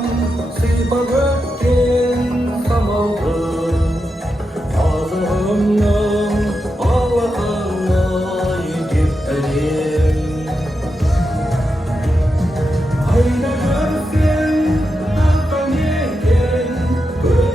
сыйпап өткен самалды азығымның алақандай деп білем айда көрсем Good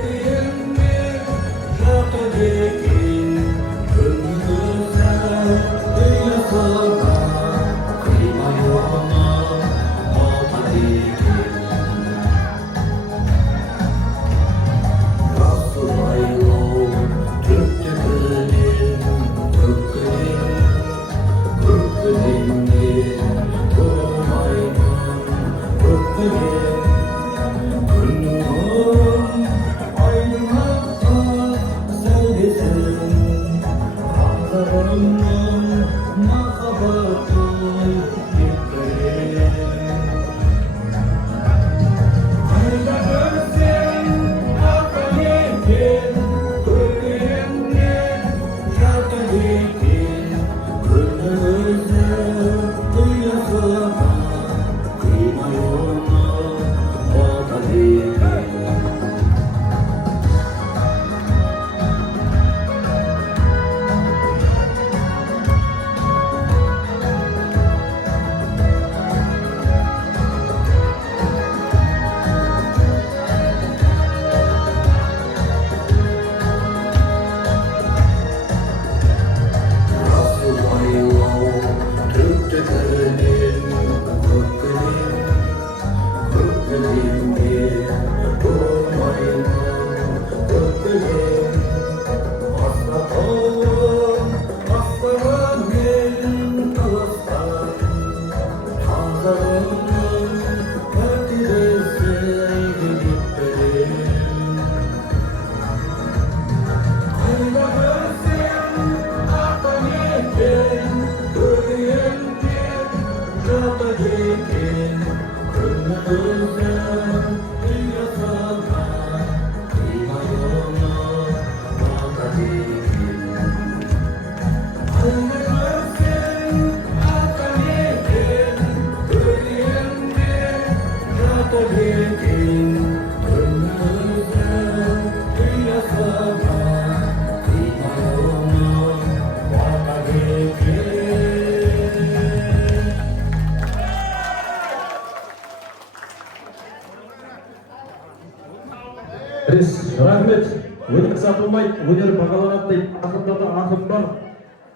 Рахмет. Өнер сатылмайды, өнер бағаланады дейді. Ақында да ақын бар.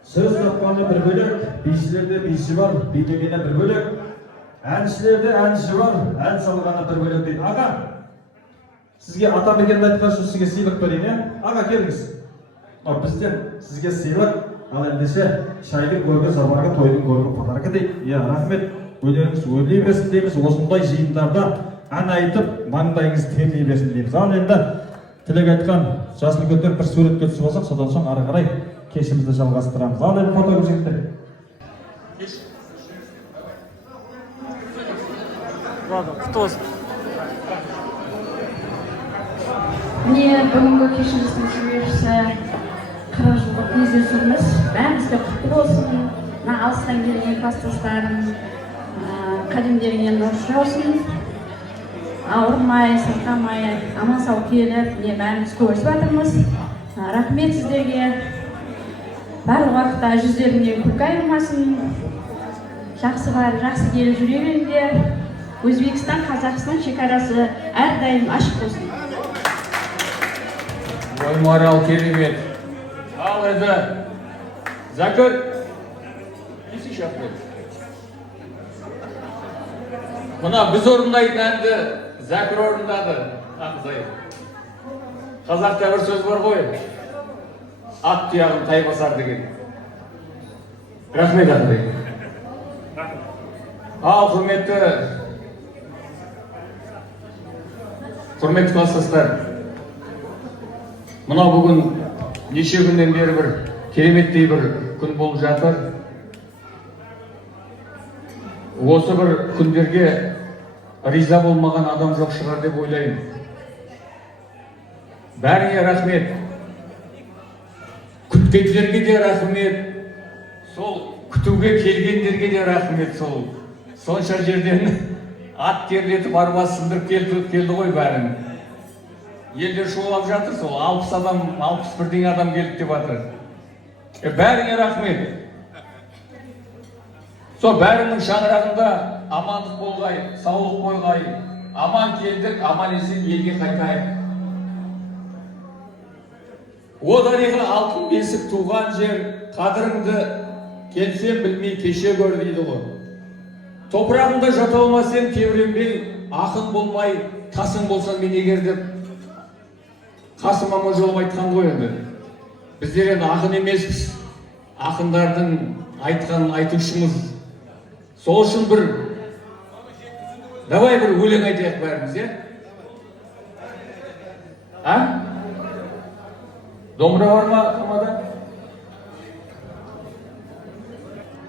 Сөз тапқаны бір бөлек, бишілерде биші бар, билегені бір бөлек. Әншілерде әнші бар, ән салғаны бір бөлек дейді. Аға, сізге атамекенді айтқан үшін сізге сыйлық берейін, е? Аға, келіңіз. Бізден сізге сыйлық, ал ендеше шайдың көргі сабағы, тойдың көргі подарка дейді. Рахмет. Өнеріңіз өрлей берсін дейміз. Осындай жиындарда ән айтып, маңдайыңыз терлей берсін дейміз. Ал енді тілек айтқан жасыл көтер бір суретке түсіп алсақ, содан соң ары қарай кешімізді жалғастырамыз. Ал енді фото көрсетті. Ладно, құтты болсын. Міне бүгінгі кешіміздің себепшісі 40 жылдық кездесуіміз. Бәрімізге құтты болсын. Мына алыстан келген кластастарым, қадимдеріңнен нұр жаусын. Ауырмай, сырқамай, аман сау келіп, бәріміз көрісіп жатырмыз. Рахмет сіздерге. Барлық уақытта жүздеріңнен күлкі айырмасын. Жақсы келіп жүре беріңдер. Өзбекстан, Қазақстан шекарасы әрдайым ашық болсын. Ой, морал керемет. Ал еді, Зәкір, несі шақырет? Мына біз орындайтын әнді Зәкір орындады, ақызай. Қазақта бір сөз бар ғой, ат тұяғын тай басар деген. Рахмет ақызай. Ал құрметті кластастар, мынау бүгін неше күннен бері бір кереметтей бір күн болып жатыр. Осы бір күндерге риза болмаған адам жоқ шығар деп ойлаймын. Бәріңе рахмет. Күткендерге де рахмет. Сол күтуге келгендерге де рахмет. Сонша жерден ат терлетіп арба сындырып келді ғой бәрін. Елдер шулап жатыр, сол 60 адам, 61 адам келіп деп жатыр. Бәріңе рахмет. Сол бәрінің шаңырағында амандық болғай, саулық болғай, аман келдік, аман есен елге қайтайық. О дариға алтын бесік туған жер, қадіріңді келсем білмей кеше көр дейді ғой. Топырағында жата алмасам тебіренбей, ақын болмай, тасың болсан мен егер деп Қасым Аманжолов айтқан ғой енді. Біздер енді ақын емеспіз, ақындардың айтқанын айтушымыз. Сол үшін давай бір өлең айтайық бәріміз, Домбыра бар ма қамада?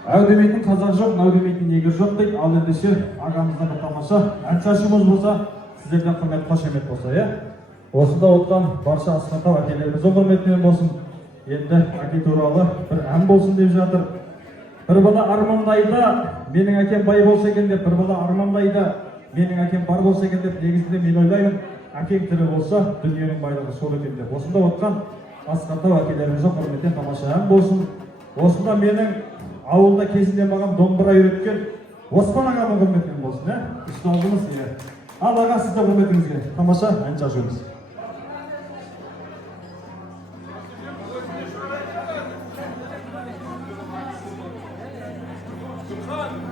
Әу демейтін қазақ жоқ, нау демейтін негір жоқ дейді. Ал ендеше ағамыздан бір тамаша ән шашуымыз болса, сіздерден құрмет, қошемет болса, Осында отқан барша асқатау әкелеріміздің құрметімен болсын. Енді әке туралы бір ән болсын деп жатыр. Бір бала армандайда, менің әкем бай болса екен деп, бір бала армандайда, менің әкем бар болса екен деп, негізінде мен ойлаймын, әкең тірі болса, дүниенің байлығы сол екен деп. Осында отқан асқатау әкелеріміздің құрметімен тамаша ән болсын. Осында менің ауылда кезінде маған домбыра үйреткен Оспан ағамның құрметімен болсын, ұстазымыз. Ал аға, сізді құрметіңізге тамаша ән шашуымыз.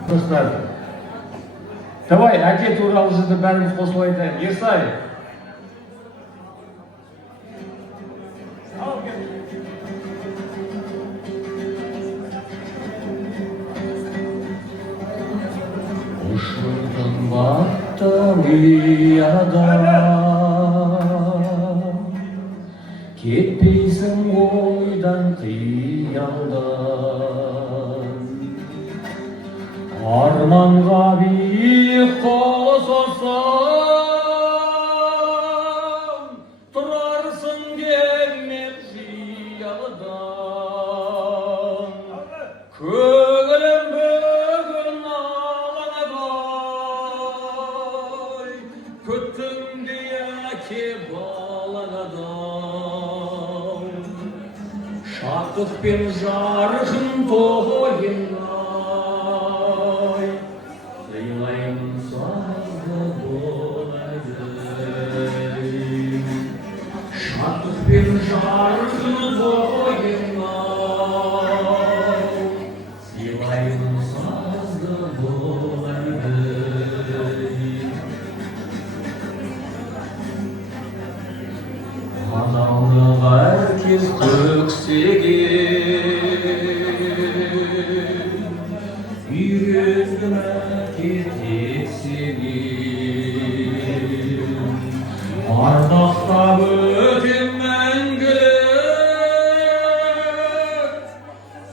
Достар, давай әке туралы жырды бәріміз қосылып айтайық. Ерсай. Ұшырдың баттың ұяда, кетпейсің ойдан қиялдан. Арманға биік қол созсам, тұрарсың келмек жиялыдан. Көңілім бүгін алаңдай, күттің де әке баланадан. Шаттық пен жарқын тойына bir şarkını boyuna Silayım sazdı bulaydı Adamlık herkes öksegir Yüzüme gitsedir Ardakta ötüm мәңгілік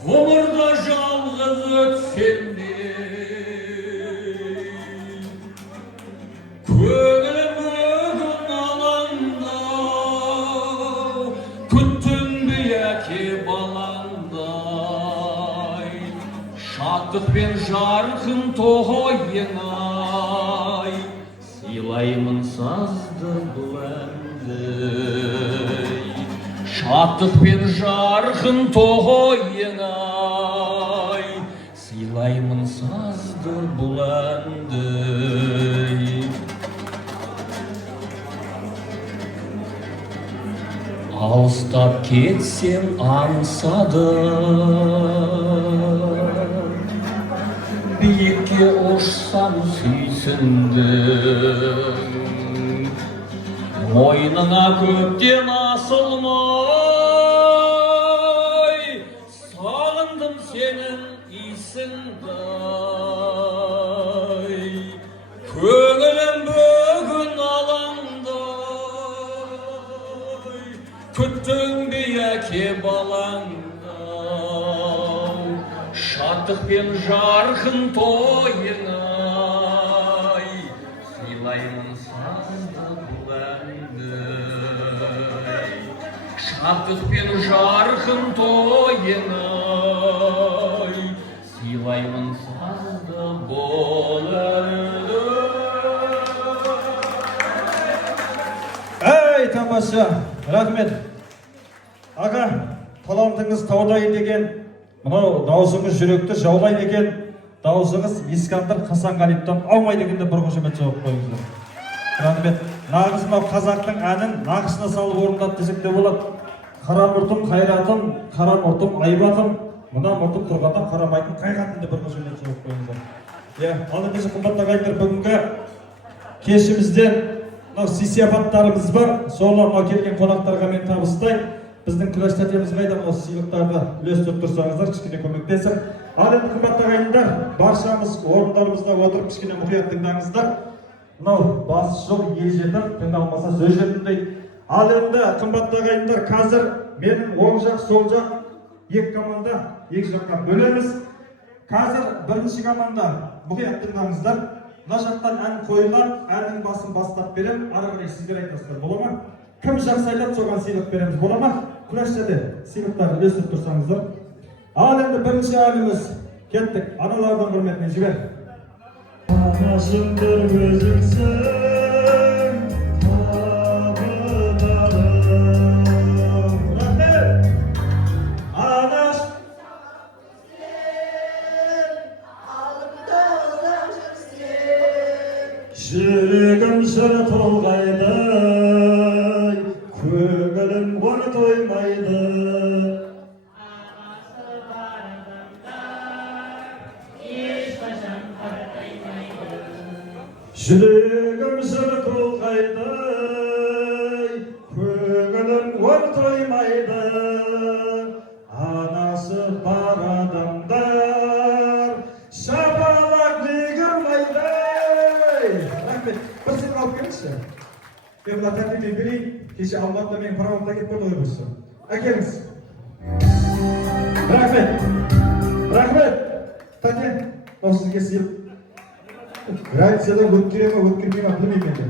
Ғұмырда жалғыз өтсемdir Көңілім бүгін алаңда Күттің яке балаңдай Шаттық пен жарқын тойыңай Сыйлаймын сазды бұл әнді Шаттық пен жарқын тойыңай Сыйлаймын сазды бұл әнді Алыстап кетсем аңсадым Биікке ұшсам сүйсіндім Мойныңа көптен асылмай Сағындым сенің исіңдай Көңілім бүгін алаңдай Күттің яке балаңдай Шаттық пен жарқын тойыңай Сыйлаймын сазды бұл әнді Шаттық пен жарқын тойыңай Сыйлаймын сазды бұл әнді Ей, тамаша, рахмет. Аға, талантыңыз таудай деген, мынау даусыңыз жүректі жаулай деген, даусыңыз Искандыр Хасанғалиевтан аумай дегенде бір қошемет жауап қойыңыздар. Рахмет. Нағыз мынау қазақтың әнін нақышына салып орындап десек те болады. Қара мұртым қайратым, қара мұртым айбатым, мына мұртым тұрғанда қарамайтын қайратым деп бір қошемет жауап қойыңыздар. Ал ендеше қымбатты ағайындар, бүгінгі кешімізден мынау сый-сияпаттарымыз бар. Соны мынау келген қонақтарға мен табыстайын. Біздің күләш тәтеміз қайда, осы сыйлықтарды үлестіріп тұрсаңыздар, кішкене көмектесіп. Ал енді қымбатты ағайындар, баршамыз орындарымызда отырып кішкене мұқият тыңдаңыздар. Мынау басы жоқ ел жетім, тыңдалмаса сөз жетім дейді. Ал енді қымбатты ағайындар, қазір менің оң жақ, сол жақ екі команда екі жаққа бөлеміз. Қазір бірінші команда мұқият тыңдаңыздар. Мына жақтан ән қойылған, әннің басын бастап берем, ары қарай сіздер айтасыздар, бола ма? Кім жақсы айтады, соған сыйлық береміз, бола ма? Күләш тәте, сыйлықтарды үлестіріп тұрсаңыздар. Ал енді бірінші әніміз кеттік, аналардың құрметіне жібер. Анашым бір өзіңсің, табыларым. Рахмет! Анаш! Жүрегім жыр толғайды, көңілім ғор тоймайды. Ағасы бар адамдар ешқашан қартаймайды. Жүрегім жыр толғайды, көңілім ғор тоймайды. Анасы бар адамдар шапалақ дегірмайды. Рахмет, бір сен алып келіңізші. Мен мына тәртіппен берейін. Кеше Алматыда менің правамда кетіп көрді ғой бұсы. Әкеліңіз. Рахмет. Рахмет. Тәте, ол сізге сыйлық. Радицияда өткіре ме, өткірмей ме білмеймін енді.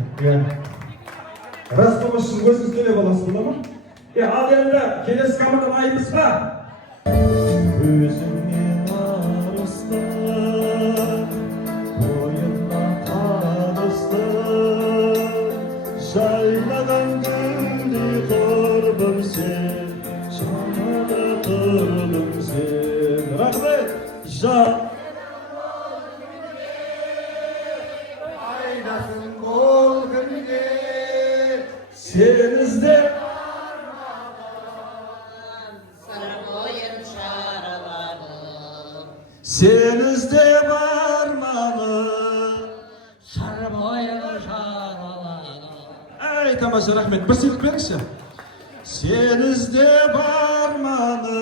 Рас болмашын өзіңіз төлеп аласыз, бола ма? Ал енді келесі командадан айымыз ба? Өзіңнен арысты, ойына танысты, жайлаған гүлдей құрбым сен, жанады тұрдым сен. Рахмет! Айдасын бол күнге, сен іздеп Sen іздеп арманы сыр бойы жаралады. Ай, тамаша, рахмет. Бір сыйлық беріңізші. Сен іздеп арманым,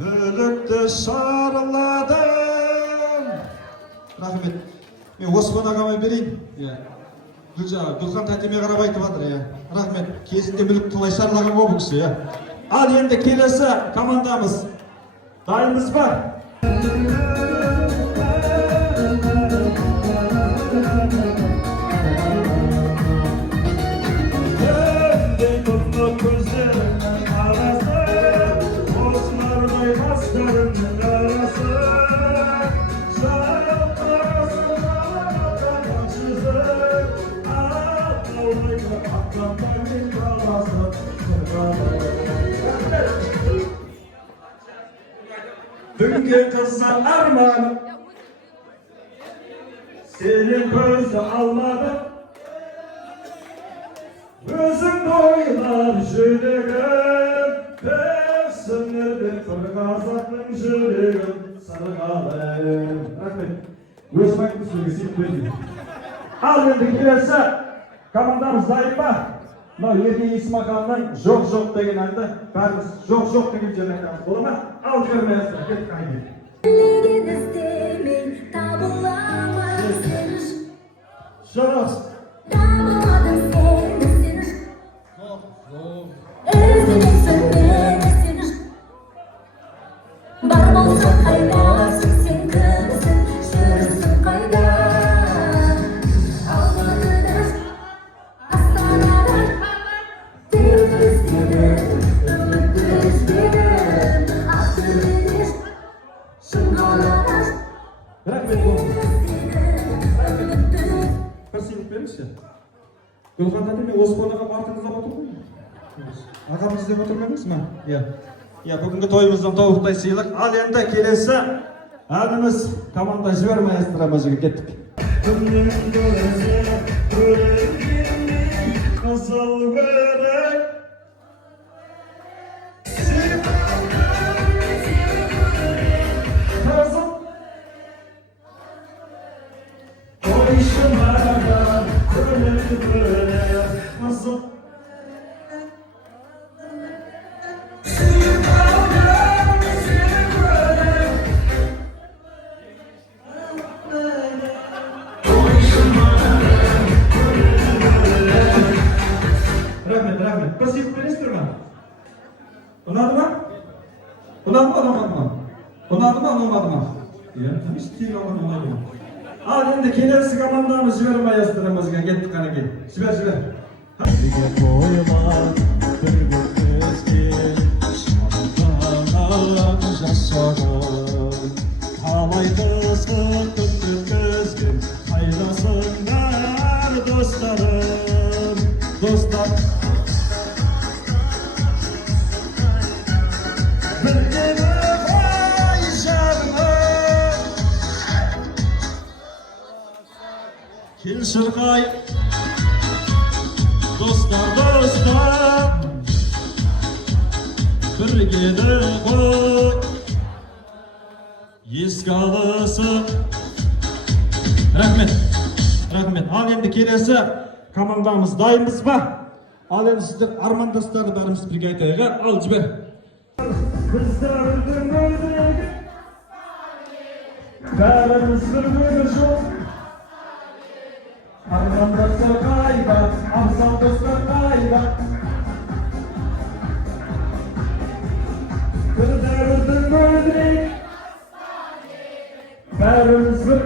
мүлікті шарладым. Рахмет. Мен Оспан ағама берейін. Гүлхан тәтеме қарап айтып жатыр. Рахмет. Кезінде мүлік талай шарлаған ғой бұл кісі. Ал енді келесі командамыз. Дайынбыз ба? Dünge kızlar arman, senin gözü almadım. Özüm doylar jülügüm, Pevsinirdi kırgazatın jülügüm, sarıgalım. Rahmet, Özüm ayıp söylüyor, seyip verdi. Al енді келесі командамыз дайын ба? Мынау ерге есім ағамның жоқ деген әнді бәріміз жоқ деген жеріне айтамыз. Болады ма? Ал көрмейсіздер, кеттік айып. Жоқ. Бар болса қайдасың, сен кімсің, жүрсің қайда? Алматыда, Астанада, теңді іздедім, үмітті іздедім, Ақтөбеде, Шыңғалада, теңді іздедім, үмітті. Бір сыйлық беріңізші. Гүлхан тәте, мен Оспан аға артыңызда отыр ғой. Ағамыз деп отырмадыңыз ма? Бүгінгі тойымыздан тобықтай сыйлық. Ал енді келесі әніміз команда жібер маэстро жігіт кеттік. Қызыл көрік қызыл қойшымада көрік қызыл Рахмет. Бір сыйлық бересіздер ме? Ұнады ма? Ұнады ма? Стиль оған ұнады ма? Ал енді келесі командамыз жібер маэстромызға кеттік қана кел. Жібер. Бірге тойлап, бірге көзген, шамданған жасарым. Қалай қызғын өткізген, қайдасыңдар достарым. Dostlar Bilgini vay şarmı Kil şırkay Dostlar Bilgini koy Yeskalısı Rahmet Al енді келесі командамыз дайынбыз ба? Ал енді сіздер арман достарды бәріміз бірге айтайық. Ал жібер. Біздердің өздегі бәріміз бірге жоқ. Арман достар қайда, абзал достар қайда? Біздердің өздегі бәріміз бір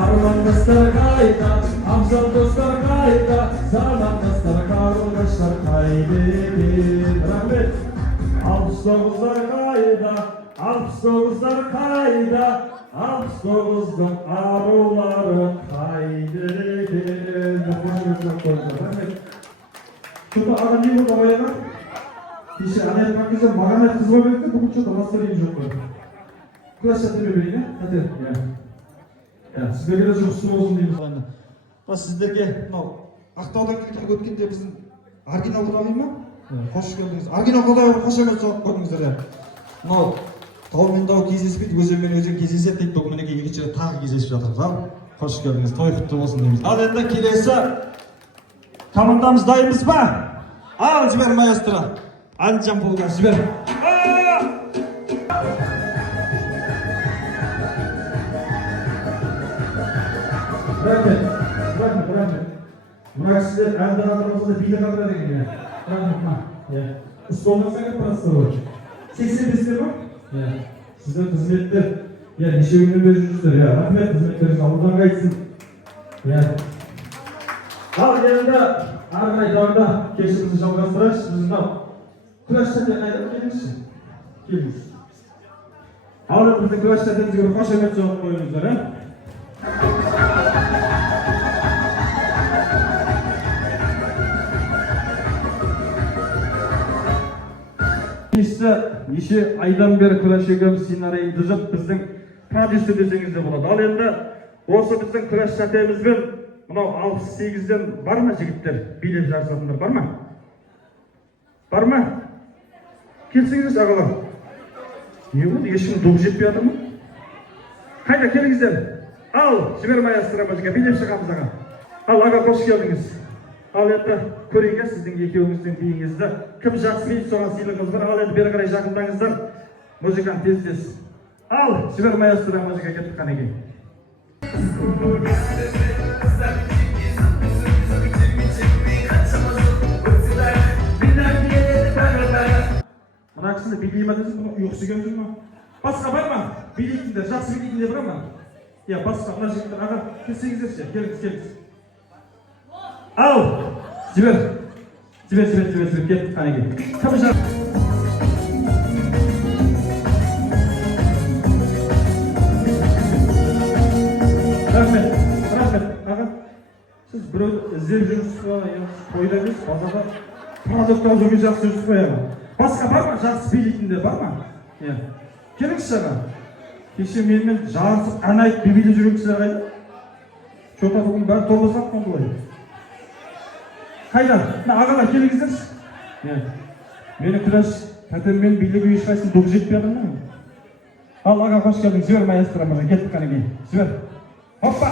Arman dostlar kayda, Hamzal dostlar kayda, Zaman dostlar kardeşler kaydedin. Rahmet. Alpsovuzlar kayda, Alpsovuzdan arıları kaydedin. Rahmet. Şurada ağa ne burada bayana? İşte ana yapmak güzel, mağana kızma bekle, bugün şurada mastarayım çok var. Kulaş yatır bebeğine, hadi. Сіздерге де жұмысты болсын дейміз енді. Сіздерге мынау Ақтаудан өткенде біздің оригинал қонақ үй ма? Қош келдіңіз. Оригинал қонақ қош емес жауап қойдыңыздар. мынау тау мен тау кездеспейді, өзен мен өзен кездеседі дейді. Бүгін мінекей екінші рет тағы кездесіп жатырмыз. Ал қош келдіңіз, той құтты болсын дейміз. Ал енді келесі командамыз дайынбыз ба? Ал жібер маэстро, Антижан Полгар жібер. Рахмет. Мына сіздер әлді қатырмызды билі қатыра деген. Рахмет. Ұстолыңызға кеп тұрасыздар. 85-тер ма? Сіздер қызметтер. Неше күннен бері жүрсіздер. Рахмет, қызметтеріңіз алудан қайтсын. Ал енді ары қарай дамда кешімізді жалғастырайық. Біз мынау күрес шәтен қайда келіңізші? Келіңіз. Ал біздің күрес шәтенімізге қошемет соғып қойыңыздар. Неше айдан бері күрес шегеміз сценарийін түзіп, біздің продюсер десеңіз де болады. Ал енді осы біздің күрес шәтемізбен мынау 68-ден бар ма жігіттер? Билеп жарысатындар бар ма? Бар ма? Келсеңіз ағалар. Не болды? Ешкім дөп жетпей жатыр ма? Қайда келіңіздер? Ал, жібер маэстро музыка, билеп шығамыз аға. Ал аға, қош келдіңіз. Ал енді көрейік сіздің екеуіңіздің биіңізді. Кім жақсы билейді, соған сыйлығыңыз бар. Ал енді бері қарай жақындаңыздар. Музыканы тез. Ал, жібер маэстро музыка, кеттік қанекей. Мына кісіні билей ма десіз, бұны ұйқысы келіп жүр ма? Басқа бар ма? Билейтіндер, жақсы билейтіндер бар ма? Басқа, мына жігіттер, аға, келсеңіздерші, келіңіз. Ал, жібер, кеттік қанекей. Кім жақ? Рахмет, аға. Сіз біреуді іздеп жүрсіз ба, тойда емес, базарда продукт алып жүрген жақсы жүрсіз ба, аға? Басқа бар ма? Жақсы билейтіндер бар ма? Келіңізші аға. Кеше менімен жарысып, ән айтып, билеп жүрген кісілер қайда? Шота бүгін бәрі торбасақ қонды ғой. Қайда? Ағалар келіңіздерші. Мені күрес тәтеммен билеп ешқайсың дөп жетпей жатыр ма? Ал аға, қош келдің. Жібер маэстро мырза, кеттік қанекей. Жібер. Hoppa!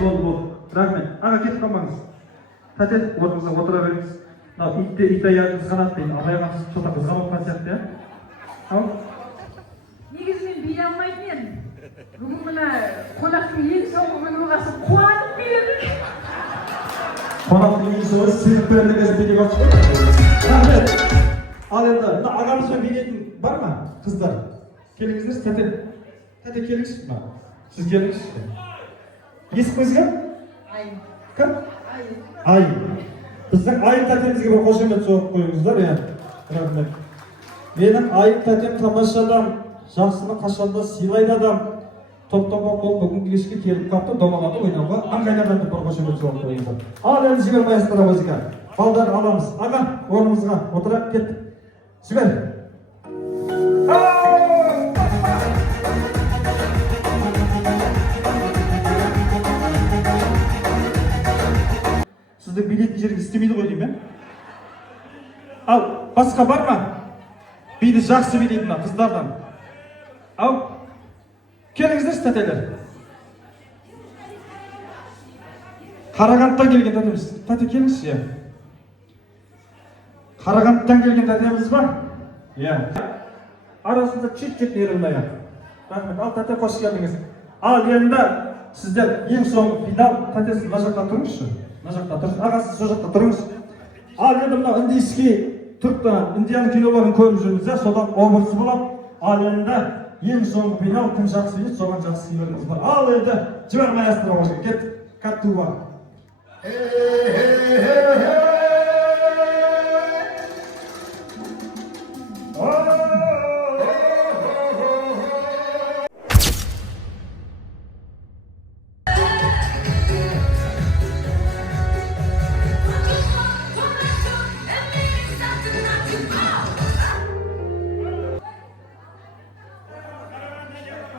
Болды. Рахмет. Аға, кетіп қалмаңыз. Тәте, орныңызға отыра беріңіз. Ит аяғы қызғанады дейді. Абай ағамыз шота қызған оққан сияқты, Ал? Негізі мен билей алмайтын едім. Бүгін мына қонақтың ең соңғы күні болғасын қуанып биледім. Қонақтың ең соңғы сыйлық берді кезі билеп алшы. Рахмет. Ал енді, мына ағамызбен билейтін бар ма, қыздар? Келіңіздер, тәте келіңізші ма? Сіз келіңізші. Есіміңіз кім? Айым. Кім? Айым. Біздің Айым тәтемізге бір қошемет соғып қойыңыздар, Рахмет. Менің Айым тәтем тамаша адам, жақсыны қашанда сыйлайды адам. Топтама қол бүгін кешке келіп қапты, домалады ойнауға, аңғайлардан бір қошемет соғып қойыңыздар. Ал енді жібер маэстро музыка. Балдарды аламыз. Аға, орнымызға отырып кеттік. Жібер. Сізді билейтін жерге істемейді ғой деймін, Ал, басқа бар ма? Биді жақсы билейтін қыздардан. Ал, келіңіздерші тәтелер. Қарағандыдан келген тәтеміз. Тәте келіңізші, Қарағандыдан келген тәтеміз бар? Арасында чет-чет нерілмай. Рахмет, ал тәте қош келдіңіз. Ал енді сіздер ең соңғы финал тәтесі мына жақта тұрыңызшы. Мына жақта тұрыңыз, ағасы сол жақта тұрыңыз. Ал енді мынау индийский түріктен индияның киноларын көріп жүрміз, содан образы болады. Ал енді ең соңғы финал кім жақсы билейді, соған жақсы сыйлығымыз бар. Ал енді жібер маэстро, кеттік. Каттуба.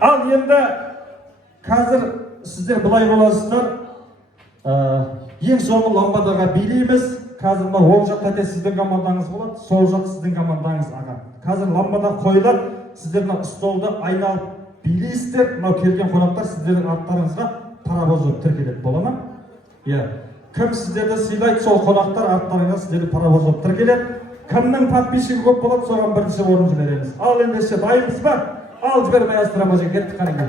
Ал енді қазір сіздер былай боласыздар. Ең соңғы ламбадаға билейміз. Қазір мына оң жақта тәте сіздің командаңыз болады, сол жақ сіздің командаңыз аға. Қазір ламбада қойылады, сіздер мына столды айналып билейсіздер. Мынау келген қонақтар сіздердің аттарыңызға паровоз болып тіркеледі, бола ма? Иә. Кім сіздерді сыйлайды, сол қонақтар аттарыңызға сіздерді паровоз болып тіркеледі. Кімнің подписчигі көп болады, соған бірінші орын жібереміз. Ал ендеше дайынбыз ба? Ал жібер маэстро мырза, кеттік қараңғы.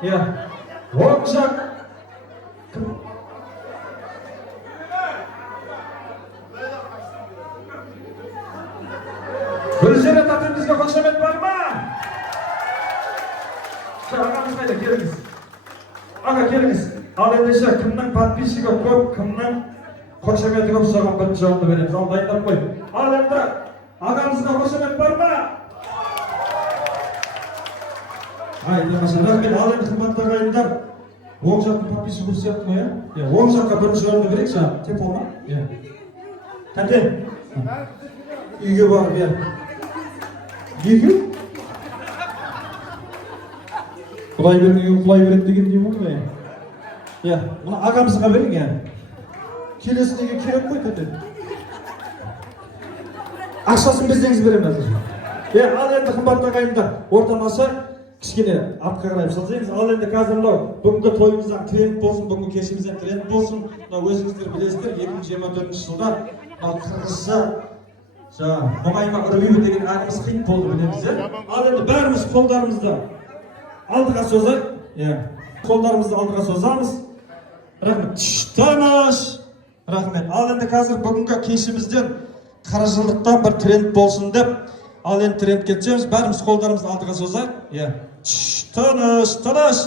Иә, оң жақ. Гүлжира татымызға қошемет бар ма? Ағамыз қайда, келіңіз. Аға, келіңіз. Ал ендеше кімнің подписчигі көп, кімнің қошеметі көп, соған бірінші орынды береміз. Ал дайындап қой. Ал енді ағамызға қошемет бар ма? Рахмет. Ал енді қымбатты ағайындар, оң жақтың подписчигі көп сияқты ма, иә? Оң жаққа бірінші орынды берейік, жаңа, телефон ма? Иә. Тәте? Үйге барып, иә. Екі? Құдай берген құлай береді деген деймін ғой, иә. Мұны ағамызға берейік, иә. Келесінеге керек қой, тәте. Ақшасын берсеңіз беремін әзір. Иә, ал енді қымбатты ағайындар, ортамаса кішкене артқа қарай салсаңыз. Ал енді қазір бүгінгі тойымыздан тренд болсын, бүгінгі кешімізден тренд болсын. Өзіңіздер білесіздер, 2024 жылда қырғызша Мұңайма үрбейбі деген әніміз қиын болды, білеміз, ал енді бәріміз қолдарымызды алдыға созайық. Қолдарымызды алдыға созамыз. Рахмет. Тыныш. Рахмет. Ал енді қазір бүгінгі кешімізден қаражылдықтан бір тренд болсын деп, ал енді тренд кетсеміз, бәріміз қолдарымызды алдыға созайық. Тыныш, тыныш.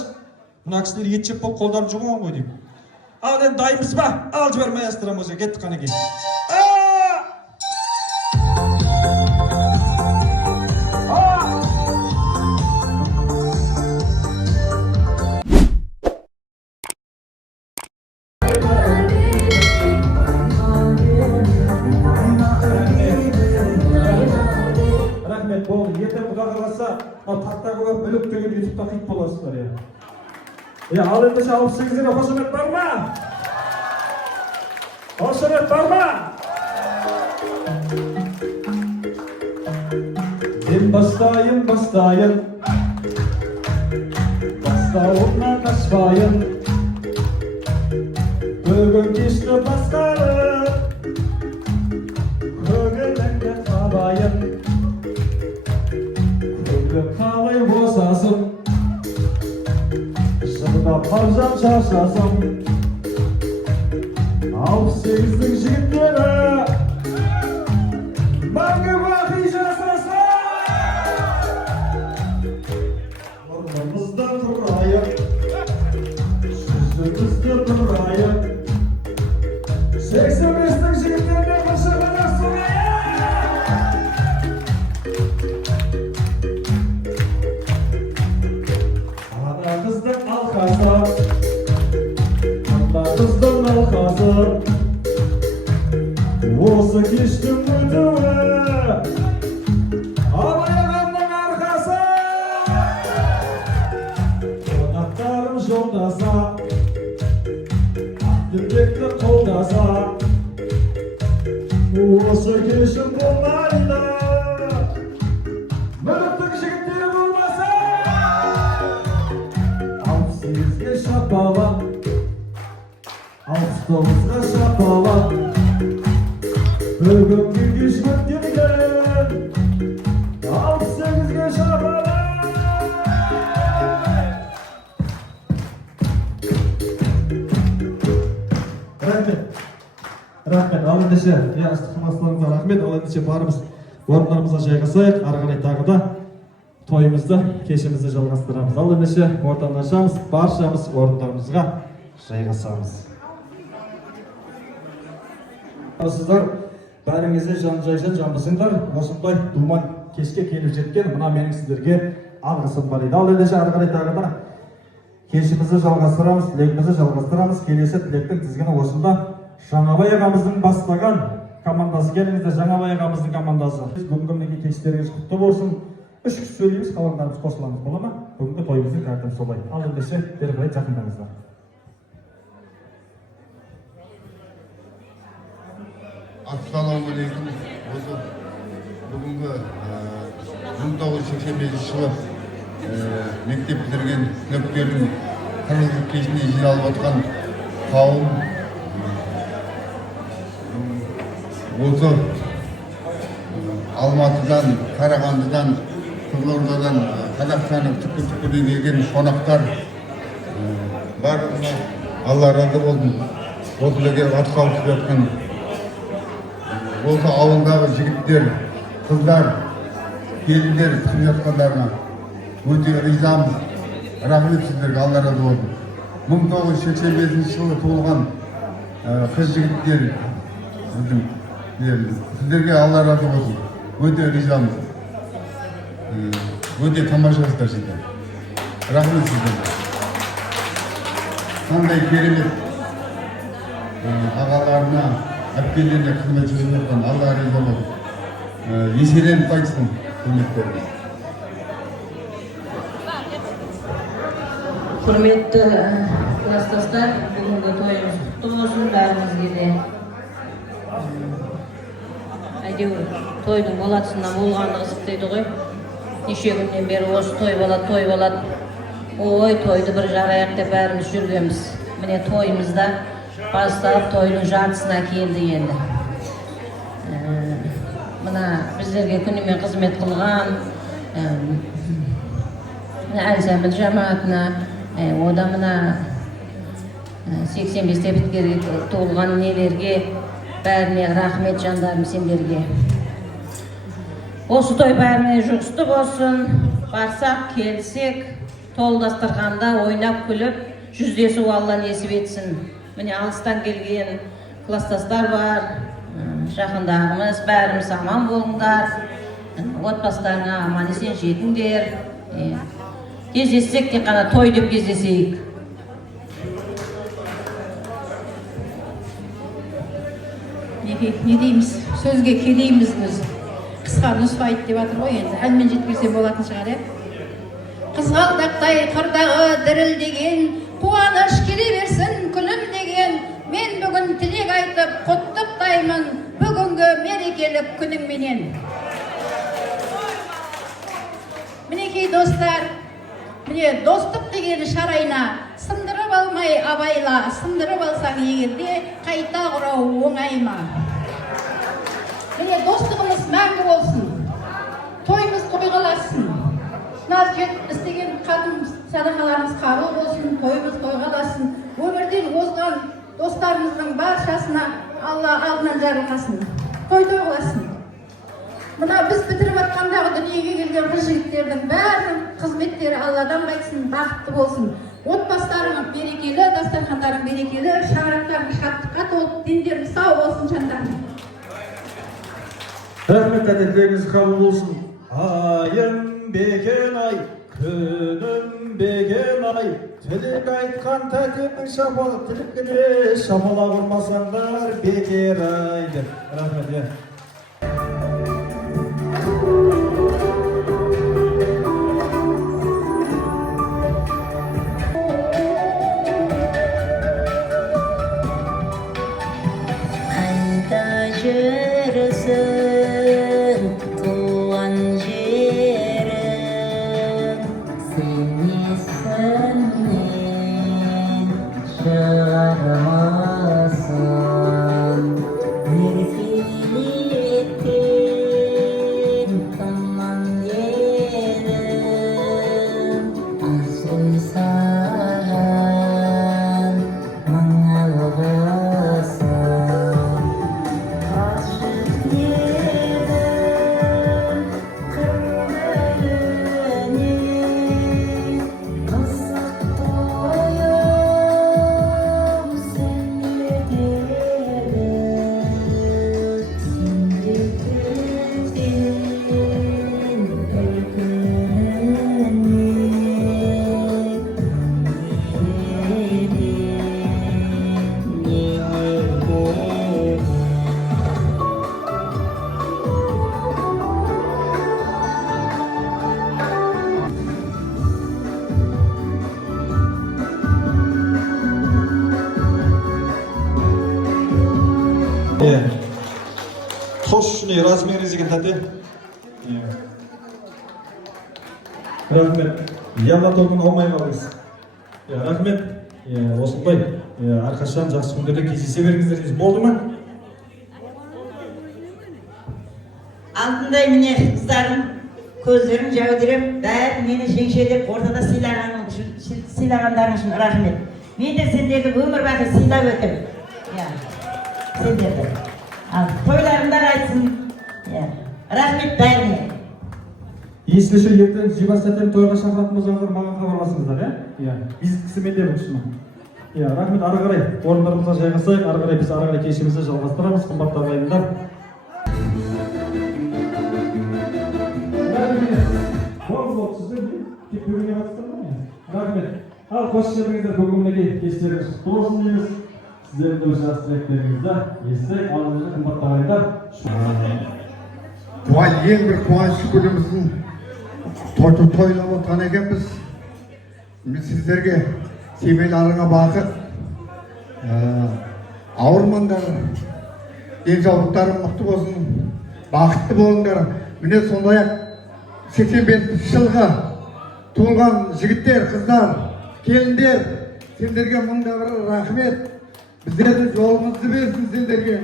Мына кісілер ет жеп болып қолдарын жұғыман ғой деймін. Ал енді дайынбыз ба? Ал жібер маэстро мырза, кеттік қанекей. Рахмет, болды. Ертең Құда қаласа, тақтағы бар мүлік деген ютубта хит боласыздар, иә. Ал ендеше 68-лерге қошемет бар ма? Қошемет бар ма? Мен бастайын, бастауымнан қашпайын, бүгін кешті басқарып, көңіліңді табайын, көңілі қалай босасын, шырдап қаржан шаршасын. 68-дің жігіттері мәңгі бақи жасасын. Орнымызда тұрайық, жүзімізді тұрайық, 85-дің жігіттеріне қошемет ана қыздың алқасы, ана қыздың алқасы, осы кештің өтуі абай ағамның арқасы. Қонақтарым жолдаса, ақтүрбекті қолдаса, осы кешім болмайды, мүліктің жігіттері болмаса. 68-ге шапалақ, 69-ға шапалақ, бүгінгі кеш көктемген, 68-ге шапалақ. Рахмет, ал ендеше, ыстықмастарыңызға рахмет. Ал ендеше барымыз орындарымызға жайғасайық, ары қарай тағы да тойымызды, кешімізді жалғастырамыз. Ал ендеше ортаны ашамыз, баршамыз орындарымызға жайғасамыз. Сіздер бәріңізде жан-жайжан жамбысыңдар, осындай думан кешке келіп жеткен, мына менің сіздерге алғысым бар еді. Ал ендеше ары қарай тағы да кешімізді жалғастырамыз, тілегімізді жалғастырамыз. Келесі тілектің тізгіні осында. Жаңабай ағамыздың бастаған командасы. Келіңіздер, Жаңабай ағамыздың командасы. Бүгінгі мінекей кештеріңіз құтты болсын. 3 кісі сөйлейміз, қалғандарымыз қосыламыз, бола ма? Бүгінгі тойымыздың тәртібі солай. Ал ендеше бері қарай жақындаңыздар. Ассалаумағалейкум. Осы бүгінгі 1985 жылы мектеп бітірген түлектердің қырғызылық кешіне жиналып отқан қауым осы Алматыдан, Қарағандыдан, Қызылордадан, Қазақстанның түкпір-түкпірден келген қонақтар барлығына Алла разы болсын. Осы жерге атсалысып жатқан осы ауылдағы жігіттер, қыздар, келіндер түсіп жатқандарына өте ризамыз. Рахмет сіздерге, Алла разы болсын. 1985 жылы туылған қыз жігіттер сіздерге Алла разы болсын. Өте ризамыз. Өте тамашасыздар сіздер. Рахмет сіздерге. Қандай керемет ағаларына, әпкелеріне қызмет жүргізіп жатқан Алла разы болсын. Еселеніп қайтсын құрметтеріңіз. Құрметті класстастар, бүгінгі тойымыз құтты болсын, бәрімізге де. Әйтеуір тойдың болатысынан болғаны қызық дейді ғой. Неше күннен бері осы той болады. Ой, тойды бір жараяқ деп бәріміз жүргенбіз. Міне тойымызда бастап тойдың жартысына келді енді. Мына біздерге күнімен қызмет қылған ансамбль жамаатына, ода мына 85-те біткерге толған нелерге, бәріне рахмет жандарым сендерге. Осы той бәріне жұғысты болсын, барсақ, келсек, тол дастарханда ойнап күліп, жүздесу Алла несіп етсін. Міне алыстан келген класстастар бар, жақындағымыз, бәріміз аман болыңдар, отбасыларыңа аман есен жетіңдер. Кездессек те қана той деп кездесейік. Не дейміз, сөзге кедейміз біз. Қысқа нұсқайды деп атыр ғой енді, әлмен жеткізсе болатын шығар. Қызғалдақтай қырдағы дірілдеген, қуаныш келе берсін күнім деген, мен бүгін тілек айтып құттықтаймын бүгінгі мерекелік күніңменен. Мінекей достар, міне достық деген шарайна, сындырып алмай абайла, сындырып алсаң егерде қайта құрау оңай ма? Міне достығымыз мәңгі болсын, тойымыз тойғаласын. Наз істеген қадым садақаларымыз қабыл болсын, тойымыз тойғаласын. Өмірден озған достарымыздың баршасына Алла алдынан жарылқасын, той тойғаласын. Мына біз бітіріп атқандағы дүниеге келген қыз жігіттердің бәрінің қызметтері Алладан қайтсын, бақытты болсын. Отбасыларың берекелі, дастархандарың берекелі, шаңырақтарың шаттыққа толып, дендерің сау болсын жандарым. Рахмет, әдеттеріңіз қабыл болсын. Айым бекен ай, күнім бекен ай, тілек айтқан тәтемнің шапалы, тіліккіне шапала құрмасаңдар бекер ай. Рахмет. мінекей размеріңіз деген тәте. Рахмет. Ямла тобын алмай қалыңыз. Рахмет. Осындай әрқашан жақсы күндерде кездесе беріңіздер. Болды ма? Алтындай міне қыздарым көздерін жәудіреп, бәрі мені жеңшелеп ортада сыйлағандарың үшін рахмет. Мен де сендерді өмір бақи сыйлап өтем. Сендерді. Тойларыңдар айтсын. Рахмет бәріне. Естіліші ертең жибастаттан тойға шақыратын болсаңыздар маған хабарласыңыздар, Визит кісімен де бұл рахмет, ары қарай орындарымызға жайғасайық, ары қарай біз ары қарай кешімізді жалғастырамыз, қымбатты ағайындар. Рахмет. Ал қош келдіңіздер, бүгінгі кештеріңіз құтты болсын дейміз. Сіздердің өз жас тілектеріңізді естілік, алдыңызға қымбатты ағайындар. Ең бір қуанышты күніміздің тойлап отырған екенбіз. Мен сіздерге семейлі арыңа бақыт, ауырмаңдар, денсаулықтарың мықты болсын, бақытты болыңдар. Міне сондай-ақ 85 жылғы туылған жігіттер, қыздар, келіндер, сендерге мыңда бір рахмет. Біздерді жолымызды берсін сендерге.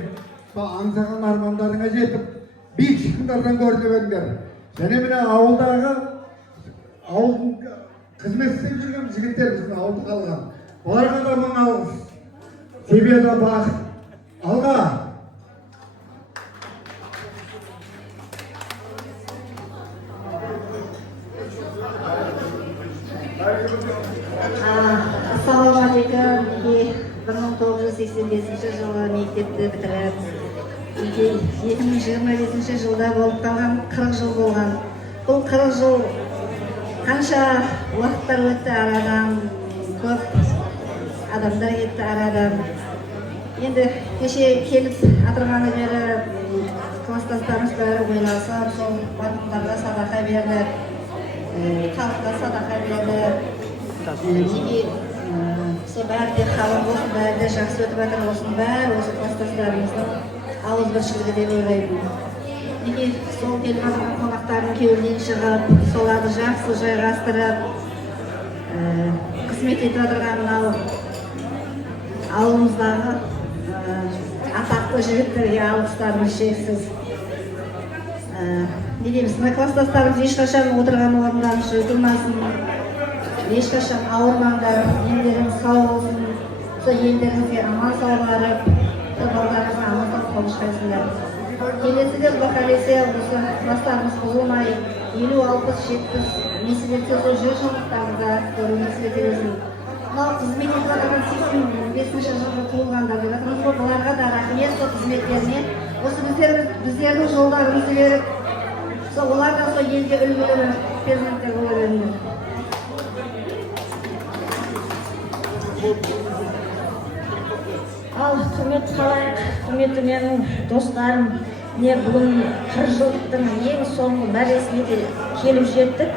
Аңсаған армандарыңа жетіп, биік шыңдардан көріне беріңдер. Және міне ауылдағы қызмет істеп жүрген жігіттер біздің ауылда қалған. Оларға да мың алғыс. Себебі бақыт. Алға. Ассалаумағалейкум. 1985 жылы мектепті бітіріп, 2025 жылда болып қалған 40 жыл болған. Бұл 40 жыл қанша уақыттар өтті арадан, көп адамдар кетті арадан. Енді кеше келіп атырғаны бері класстастарымыз бәрі ойласып, сол марқұмдарға садақа берді, халыққа садақа берді. Сол бәрі де қалың болсын, бәрі де жақсы өтіп жатыр болсын, бәрі осы класстастарымыздың ауызбіршілігі деп ойлаймын. Неге сол келіп жатқан қонақтардың кеуінен шығып, соларды жақсы жайғастырып, қызмет етіп отырған мынау ауылымыздағы атақты жігіттерге алғыстарымыз шексіз. Не дейміз, мына класстастарымыз ешқашан отырған орындан жығылмасын, ешқашан ауырмаңдар, елдеріңіз сау болсын, сол елдеріңізге аман сау барып, сол балдарыңызға амандық қауышқайсыңдар. Келесі де Құдай қаласа осы класстарымыз бұзылмай, 50, 60, 70, несіп етсе сол 100 жылдықтарында көруіміз етемізін. Мынау қызмет етіп жатқан 85 жылғы туылғандар деп жатырмыз ғой, бұларға да рахмет, сол қызметтеріне. Осы біздердің жолдарымызды беріп, сол олар да сол елге үлгілі перзенттер бола беріңдер. Ал құрметті халайық, құрметті менің достарым, не бүгін 40 жылдықтың ең соңғы мәресіне де келіп жеттік.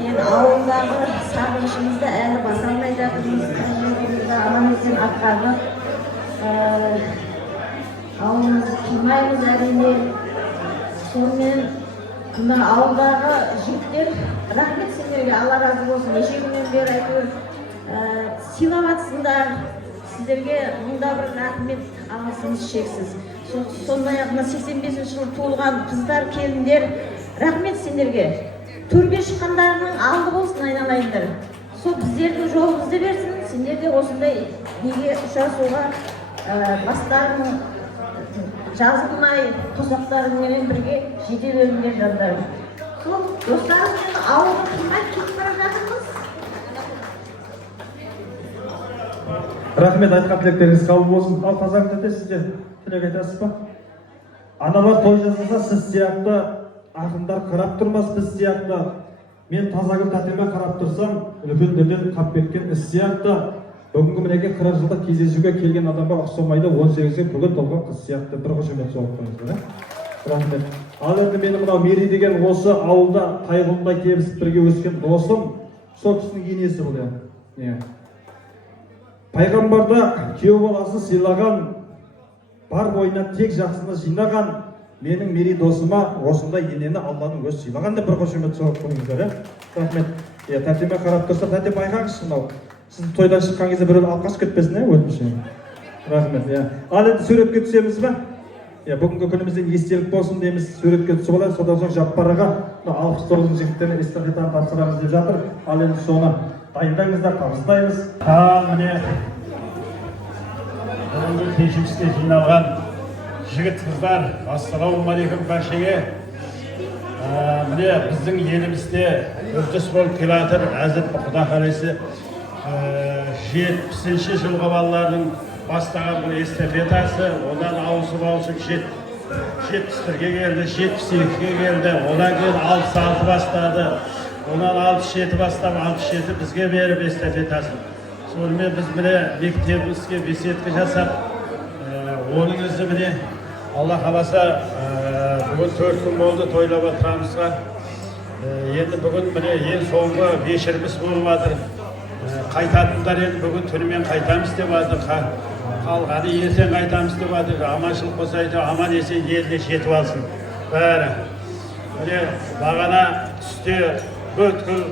Енді ауылдағы сағынышымызды әлі баса алмай жатырмыз. 40 жылдығымызда анамыздың атқаны ауылымызды қимаймыз әрине. Сонымен мына ауылдағы жігіттер, рахмет сендерге, Алла разы болсын. Неше күннен бері әйтеуір сыйлап жатсыңдар. Сіздерге мұнда бір рахмет, алғысымыз шексіз. Сондай-ақ 85 жыл туылған қыздар, келіндер, рахмет сендерге. Төрге шыққандарының алды болсын айналайындар. Сол біздердің жолымызды берсін, сендер де осындай неге ұшасуға бастарының жазылмай, қосақтарыңмен бірге жете беріңдер жандарым. Сол достарыммен ауылды қимай кетіп бара жатырмыз. Рахмет, айтқан тілектеріңіз қабыл болсын. Ал тазаң тәте, сізде тілек айтасыз ба? Аналар той жасаса, сіз сияқты ақындар қарап тұрмас, біз сияқты. Мен тазагүл тәтеме қарап тұрсам, үлкендерден қап кеткен іс сияқты. Бүгінгі мінеке 40 жылда кездесуге келген адамға ұқсамайды, 18-ге бүгін толған қыз сияқты. Bir қошемет соғып қойыңыздар. Рахмет. Ал енді менің мынау Мери деген осы ауылда Тайғұлында кебісіп бірге өскен досым, сол кісінің енесі бұл. Пайғамбарда күйеу баласын сыйлаған, бар бойына тек жақсыны жинаған, менің мерей досыма осындай енені Алланың өзі сыйлаған деп бір қошемет соғып қойыңыздар, рахмет. Тәтеме қарап тұрса, тәте байқаңызшы, мынау сіз тойдан шыққан кезде біреу алып қашып кетпесін, өтініші. Рахмет. Ал енді суретке түсеміз ба? Бүгінгі күнімізден естелік болсын дейміз, суретке түсіп алайық. Содан соң Жаппарға 69 жігіттеріне эстафетаны тапсырамыз деп жатыр. Ал енді соны дайындаңыздар, табыстаймыз. Міне бүгінгі кешімізге жиналған жігіт қыздар, ассалаумағалейкум баршаға. Міне біздің елімізде үрдіс болып келе жатыр. Әзір Құда қаласа 70-ші жылғы балалардың бастаған бұл эстафетасы, одан ауысып 71-ге келді, 72-ге келді, одан кейін 66 бастады, онан 67 бастап 67 бізге беріп эстафетасын. Сонымен біз міне мектебімізге беседка жасап, оның өзі міне Алла қаласа бүгін 4 күн болды тойлап отырамызға. Енді бүгін міне ең соңғы вечеріміз болып жатыр. Қайтатындар енді бүгін түнімен қайтамыз деп жатыр. Қалғаны ертең қайтамыз деп жатыр. Аманшылық болса әйтеуір аман есен еліне жетіп алсын бәрі. Міне бағана түсте бүткіл